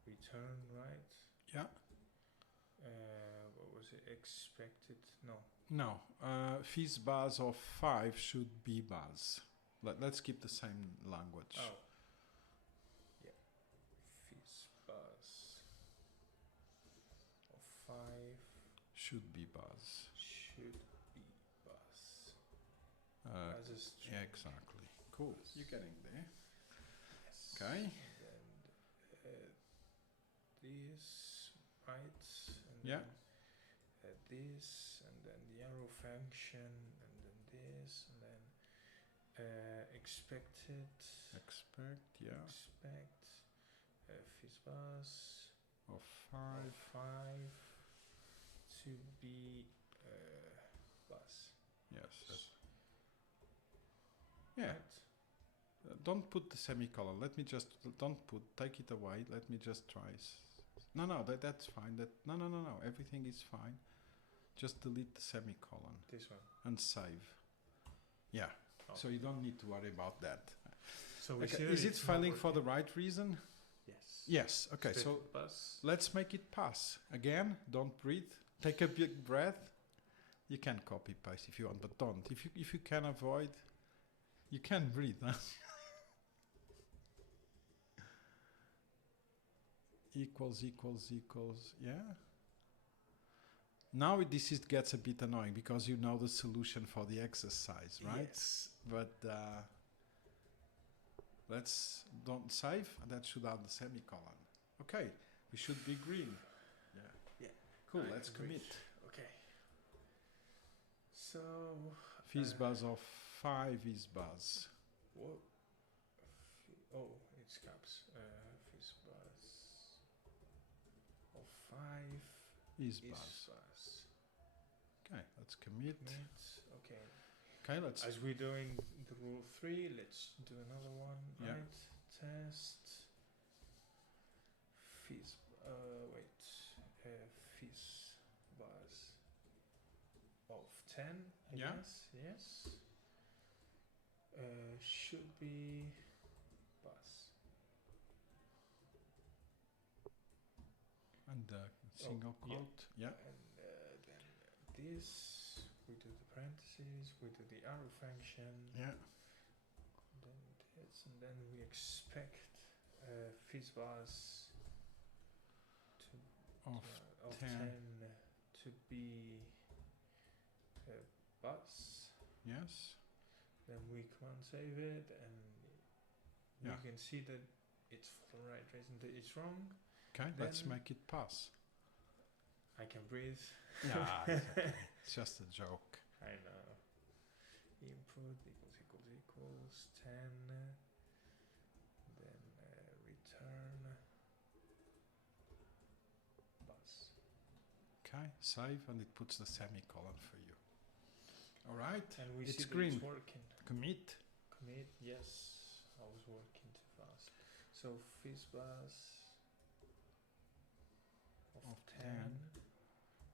Return, right? Yeah. What was it? Expected? No. No, FizzBuzz of 5 should be buzz. Let's keep the same language. Oh. Yeah. FizzBuzz of 5 Should be buzz. should be buzz. As a Yeah, string. exactly. Cool. You're getting there. Yes. Okay. And then this, right? And Yeah. then this, and then the arrow function, and then this, and then expected. Expect, yeah. Expect FizzBuzz Of 5. of 5 to be buzz. Yes. Yeah. Right? Don't put the semicolon. Let me just, don't put, take it away. Let me just try. No, that's fine. No. Everything is fine. Just delete the semicolon This one. and save. Yeah. Oh. So you don't need to worry about that. So we Okay. see Is it it's failing not for the working. right reason? Yes. Yes. Okay. So FizzBuzz. let's make it pass. Again, don't breathe. Take a big breath. You can copy paste if you want, but don't. If you can avoid, you can breathe. Huh? equals. Yeah. Now this gets a bit annoying because you know the solution for the exercise, right? Yes. But let's don't save. That should add the semicolon. Okay, we should be green. Yeah. Yeah. Cool. I Let's agree. commit. Okay. So. FizzBuzz of 5 FizzBuzz. What? Oh, it's caps. FizzBuzz of 5 FizzBuzz. Okay, let's commit. Okay. Okay, let's. As we're doing the rule 3, let's do another one. Yeah. Right. Test. Fizz. FizzBuzz of 10. I Yeah. guess. Yes. Should be buzz. And the single yeah. quote. Yeah. And then this, we do the parentheses, we do the arrow function, Yeah. then this, and then we expect FizzBuzz Of of 10. 10 to be buzz. Yes. Then we command save it, and Yeah. we can see that it's for the right reason, that it's wrong. Okay, let's Then- make it pass. I can breathe. Yeah, it's okay. It's just a joke. I know. Input equals 10. Then return buzz. Okay, save, and it puts the semicolon for you. All right, And we it's see that green. it's working. Commit. Commit, yes. I was working too fast. So FizzBuzz of 10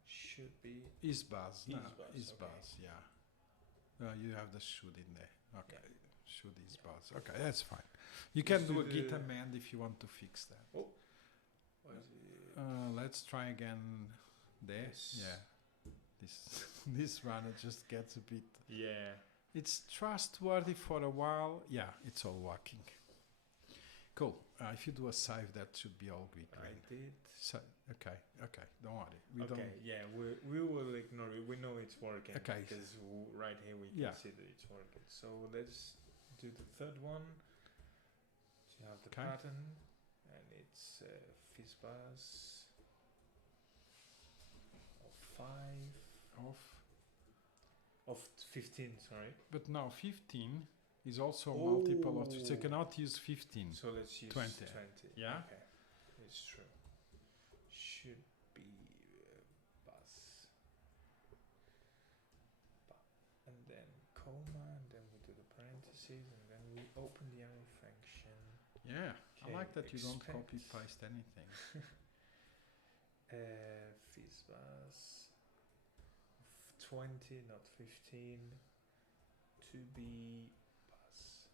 should be FizzBuzz. No, FizzBuzz, FizzBuzz. Yeah. You have the should in there. Okay. Yeah. Should FizzBuzz. Okay, that's fine. You can Let's do a do git the- amend if you want to fix that. what is it? Let's try again there. Yes. Yeah. This this runner just gets a bit. Yeah. It's trustworthy for a while. Yeah, it's all working. Cool. If you do a save, that should be all green. I did. So, okay. Don't worry. We Okay, don't. yeah, we will ignore it. We know it's working. Okay. Because right here we can Yeah. see that it's working. So let's do the third one. So you have the Okay. pattern, and it's FizzBuzz of 5 of 15. Sorry. But now 15 is also a multiple of 3, so you Oh. cannot use 15. So let's use 20. 20. Yeah? Okay, it's true. Should be buzz. And then comma, and then we do the parentheses, and then we open the arrow function. Yeah, I Okay, like that you don't expect. copy paste anything. FizzBuzz of 20, not 15, to be buzz.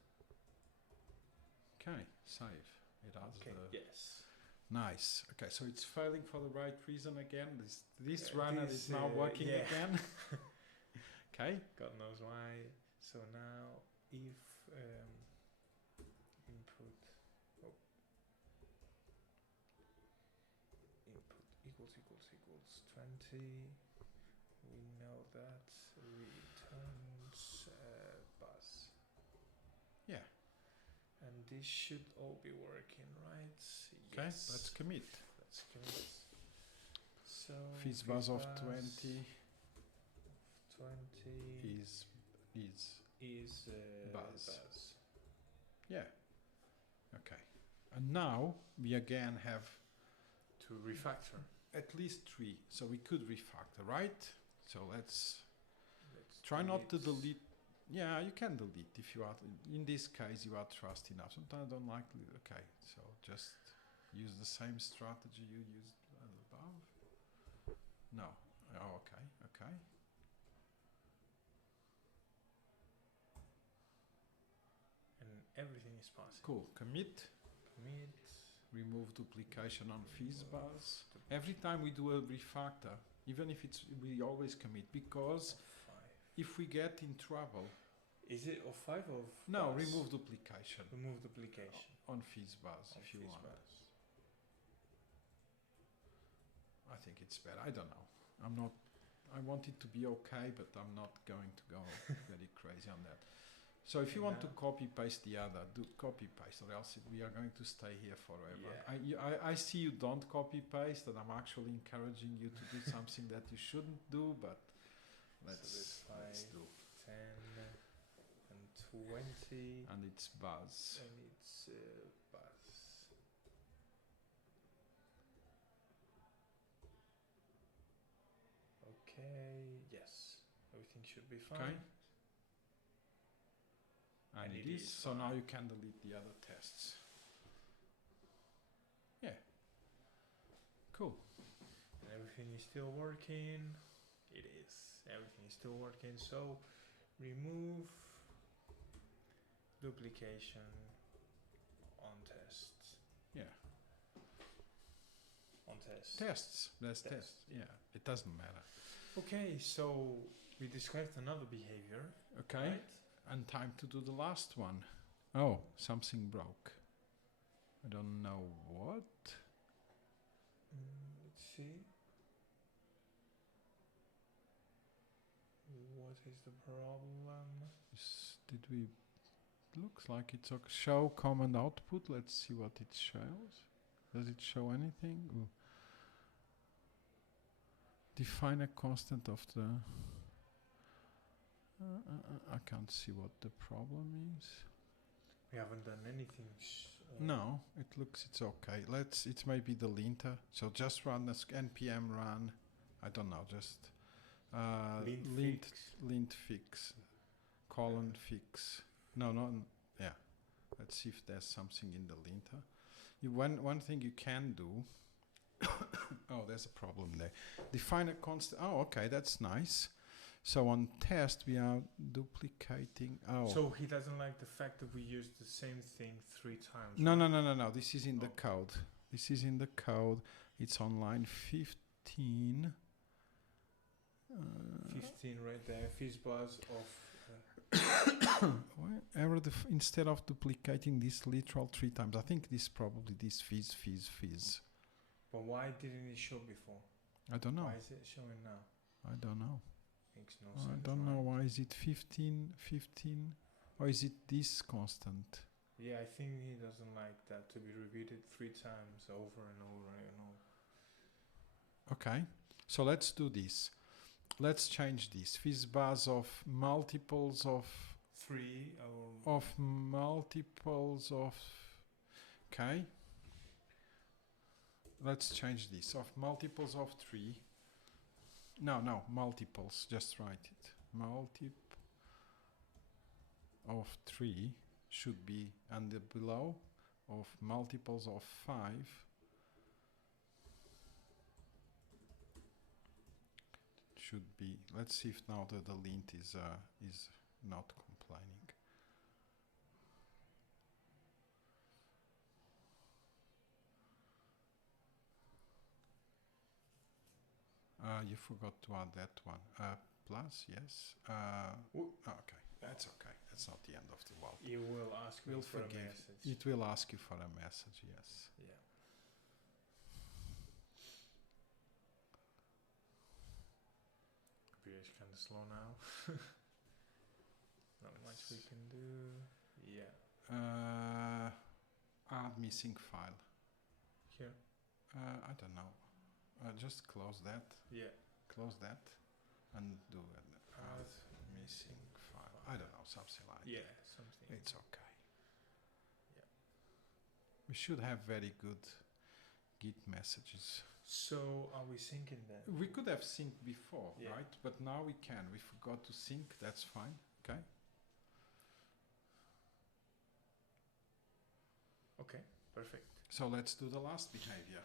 Okay, save. It adds Okay, the yes. nice. Okay, so it's failing for the right reason again. This Yeah, runner this, is now working yeah. again. Okay. God knows why. So now, if input equals 20, we know that returns buzz. Yeah. And this should all be working, right? Okay, Yes. let's commit. That's good. So FizzBuzz of FizzBuzz 20 of 20 is is buzz. buzz. yeah. Okay. And now we again have To refactor. at least 3, so we could refactor, right? So let's Let's try not to delete. Yeah, you can delete if you are. In this case, you are trust enough. Sometimes I don't like. Okay, so just use the same strategy you used above. No. Oh, okay. Okay. And everything is passing. Cool. Commit. Commit. Remove duplication on FizzBuzz. Every time we do a refactor, even if it's, we always commit, because if we get in trouble. Is it of 5 or of No, buzz? remove duplication. Remove duplication. On FizzBuzz if you want. FizzBuzz. I think it's better. I don't know. I'm not. I want it to be okay, but I'm not going to go very crazy on that. So if you want to copy paste the other, do copy paste, or else we are going to stay here forever. Yeah. I see you don't copy paste, and I'm actually encouraging you to do something that you shouldn't do. But let's do. 10 and 20. And it's buzz. And it's buzz. Okay. Yes. Everything should be fine. Okay. And it is. So now you can delete the other tests. Yeah. Cool. And everything is still working. It is. Everything is still working. So remove duplication on tests. Yeah. On tests. Tests. There's tests. Yeah. It doesn't matter. Okay. So we described another behavior. Okay. Right? And time to do the last one. Oh, something broke. I don't know what. Let's see. What is the problem? Did we? Looks like it's okay. Show command output. Let's see what it shows. Does it show anything? Ooh. Define a constant of the. I can't see what the problem is. We haven't done anything. No, it looks it's okay. It may be the linter. So just run this npm run. I don't know. Just lint fix colon fix. No. Yeah. Let's see if there's something in the linter. One thing you can do. Oh, there's a problem there. Define a constant. Oh, okay, that's nice. So on test we are duplicating. Oh. So he doesn't like the fact that we used the same thing 3 times. No. This is in the code. This is in the code. It's on line 15. 15 right there. FizzBuzz of. Error instead of duplicating this literal 3 times. I think this probably this fizz. But why didn't it show before? I don't know. Why is it showing now? I don't know. Makes no sense. I don't know why is it 15, or is it this constant? Yeah, I think he doesn't like that to be repeated 3 times over and over and over. Okay, so let's do this. Let's change this. FizzBuzz of multiples of 3 of multiples of. Okay. Let's change this of multiples of 3. No, multiples. Just write it. Multip of 3 should be, and the below of multiples of 5 should be. Let's see if now the lint is not complaining. You forgot to add that one. Plus, yes. Okay, that's okay. That's not the end of the world. It will ask me for a message. It will ask you for a message, yes. Yeah. Computer is kind of slow now. Not much we can do. Yeah. Add missing file. Here. I don't know. Just close that. Yeah. Close that and do an add missing file. I don't know, something like that. Yeah, something. It's okay. Yeah. We should have very good Git messages. So are we syncing then? We could have synced before, Yeah. right? But now we can. We forgot to sync. That's fine. Okay. Okay, perfect. So let's do the last behavior.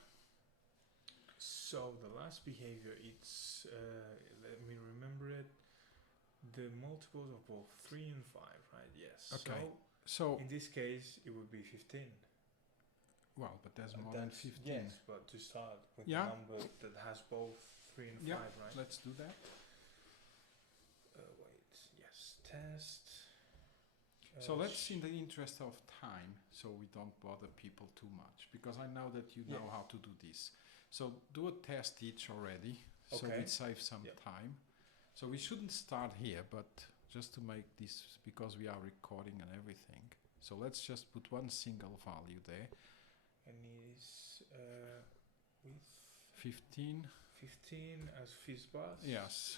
So the last behavior, it's let me remember it. The multiples of both 3 and 5, right? Yes. Okay. So in this case, it would be 15. Well, but there's more than 15. Yes, but to start with a number that has both 3 and 5, right? Let's do that. Wait. Yes. Test. So let's, in the interest of time, so we don't bother people too much, because I know that you know how to do this. So do a test each already, so we save some time. So we shouldn't start here, but just to make this, because we are recording and everything. So let's just put one single value there. And it is with 15. 15 as FizzBuzz. Yes.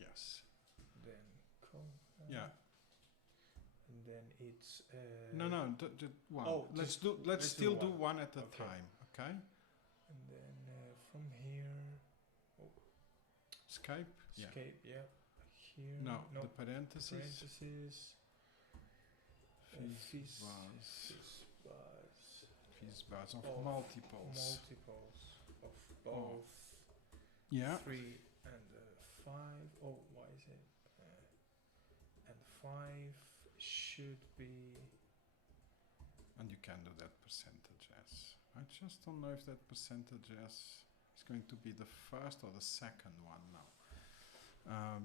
Yes. Then and then it's no, one. Oh, let's still do one at a time, okay? And then from here, escape. Escape, here. No, the parentheses. FizzBuzz. FizzBuzz of multiples. Multiples of both 3 and 5. Oh, why is it? And 5 should be. And you can do that percentages. I just don't know if that percentages is going to be the first or the second one now.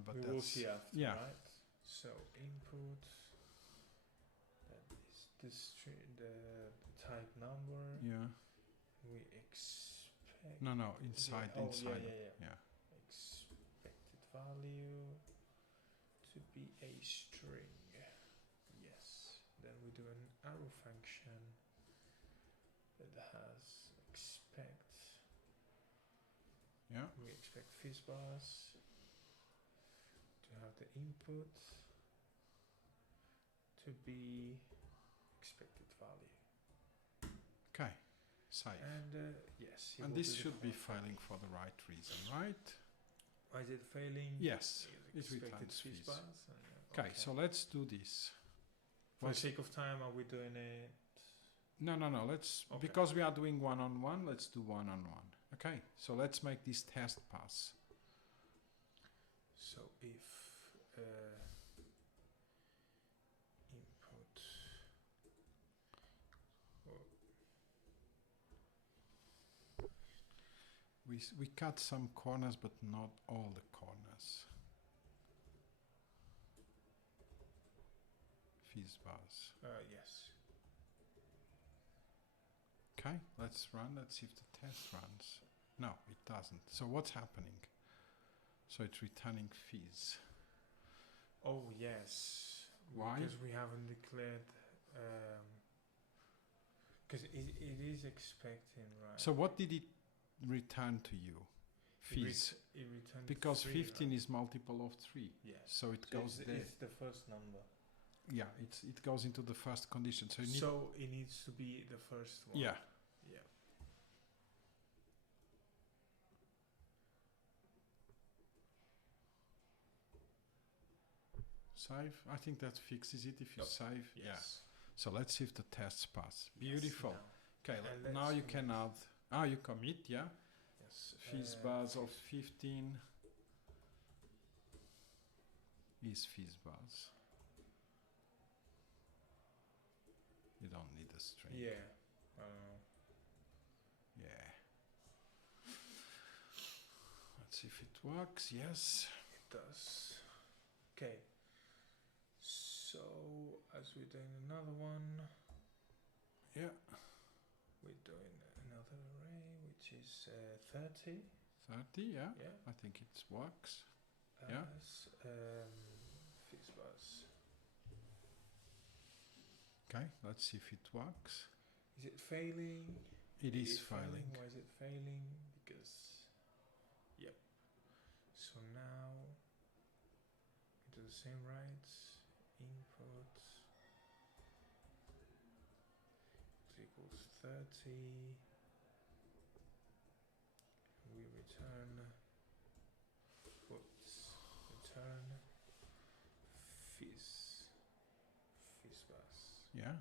But we will see after, right? So input. That is the type number. Yeah. We expect. No, inside. Yeah. Expected value to be a string. Yes. Then we do an arrow function that has expect. Yeah. We expect FizzBuzz to have the input to be expected value. Okay. Save. And yes. And this should be failing for the right reason, right? Why is it failing? Yes. It returns Fizz. Okay, so let's do this. For the sake of time, are we doing it? No. Let's because we are doing one-on-one. Let's do one-on-one. Okay. So let's make this test pass. So if input. We cut some corners, but not all the corners. FizzBuzz. Yes. Okay, let's run. Let's see if the test runs. No, it doesn't. So what's happening? So it's returning Fizz. Oh yes. Why? Because we haven't declared. Because it is expecting, right? So what did it return to you? Fizz. It returned because 3, 15 right? is multiple of 3. Yes. So it goes there. It's the first number. Yeah, it goes into the first condition. So it needs to be the first one. Yeah. Yeah. Save. I think that fixes it if you save. Yes. Yeah. So let's see if the tests pass. Beautiful. Yes, okay, now you can add. You commit, yeah? Yes. FizzBuzz of 15 is FizzBuzz. You don't need a string. Yeah. Yeah. Let's see if it works. Yes. It does. Okay. So as we're doing another one. Yeah. We're doing another array, which is 30. 30, yeah. Yeah. I think it works. As FizzBuzz. Okay, let's see if it works. Is it failing? It is failing. Why is it failing? Because, yep. So now we do the same rights. Input equals 30. We return FizzBuzz. Yeah.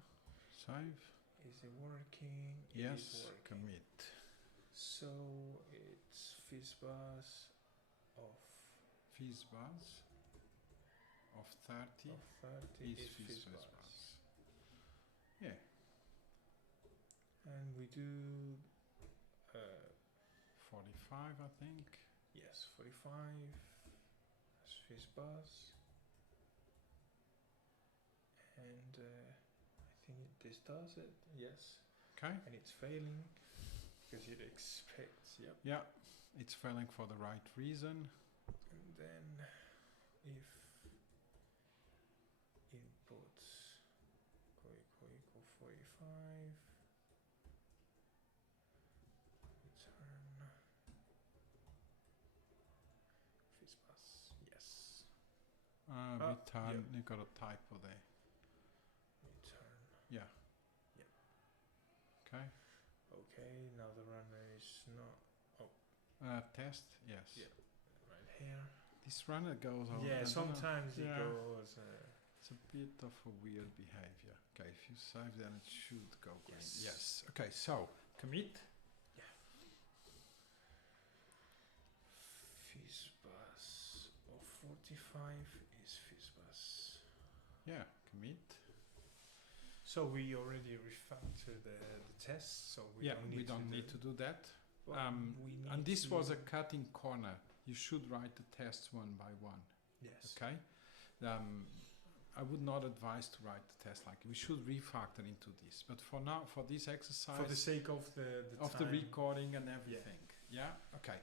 Save. Is it working? Yes, It is working. commit. So it's FizzBuzz of FizzBuzz of 30 is FizzBuzz. Yeah. And we do 45, I think. yes, 45 as FizzBuzz. And I think this does it, yes. Okay. And it's failing because you'd expect, yep. Yeah, it's failing for the right reason. And then if inputs equal 45, return FizzBuzz, yes. Return, yep. you got a typo there. Return. Yeah. Yep. Okay. Okay, now the runner is not. Test, yes. Yeah. Right here. This runner goes over. Yeah, I don't know. sometimes it Yeah. goes. It's a bit of a weird behavior. Okay, if you save, then it should go green. Yes. Yes. Okay, so commit. FizzBuzz of 45 is FizzBuzz. Yeah, commit. So we already refactored the test, so we don't need to do that. Well, we need And this to was a cutting corner. You should write the tests one by one. yes. Okay. I would not advise to write the test like we should refactor into this. But for now, for this exercise, For the sake of the the time. recording and everything. Yeah. Okay.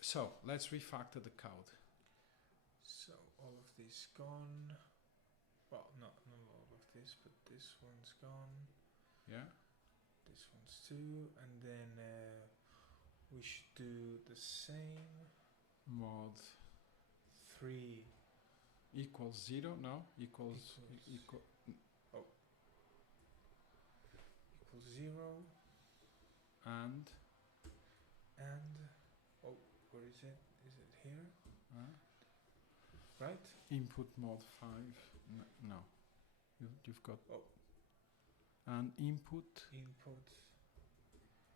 So let's refactor the code. So all of this gone. Well, not all of this, but this one's gone. Yeah. This one's too, and then we should do the same. Mod 3 equals 0. No, equals equals 0 and where is it? Is it here? Right? input mod 5. No, you've got Oh. and input Input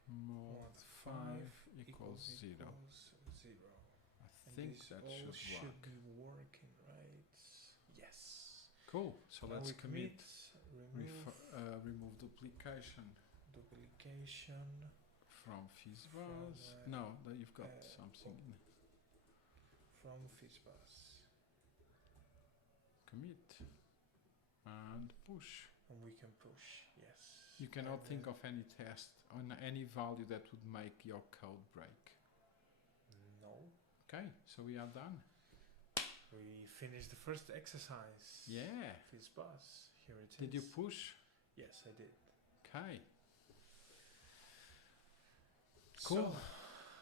mod 5 equals 0. And I think this that all should work. be working, right? Yes. Cool. So Now let's we commit. remove Remove duplication duplication from FizzBuzz. No, that you've got something in. from FizzBuzz, Commit and push. and we can push. Yes. You cannot And think of any test on any value that would make your code break. no. Okay, so we are done. We finished the first exercise. Yeah. FizzBuzz. Here it is. Did you push? Yes, I did. Okay. Cool. So,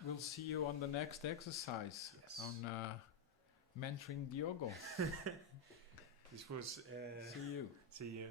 We'll see you on the next exercise yes. on mentoring Diogo. This was. See you. See you.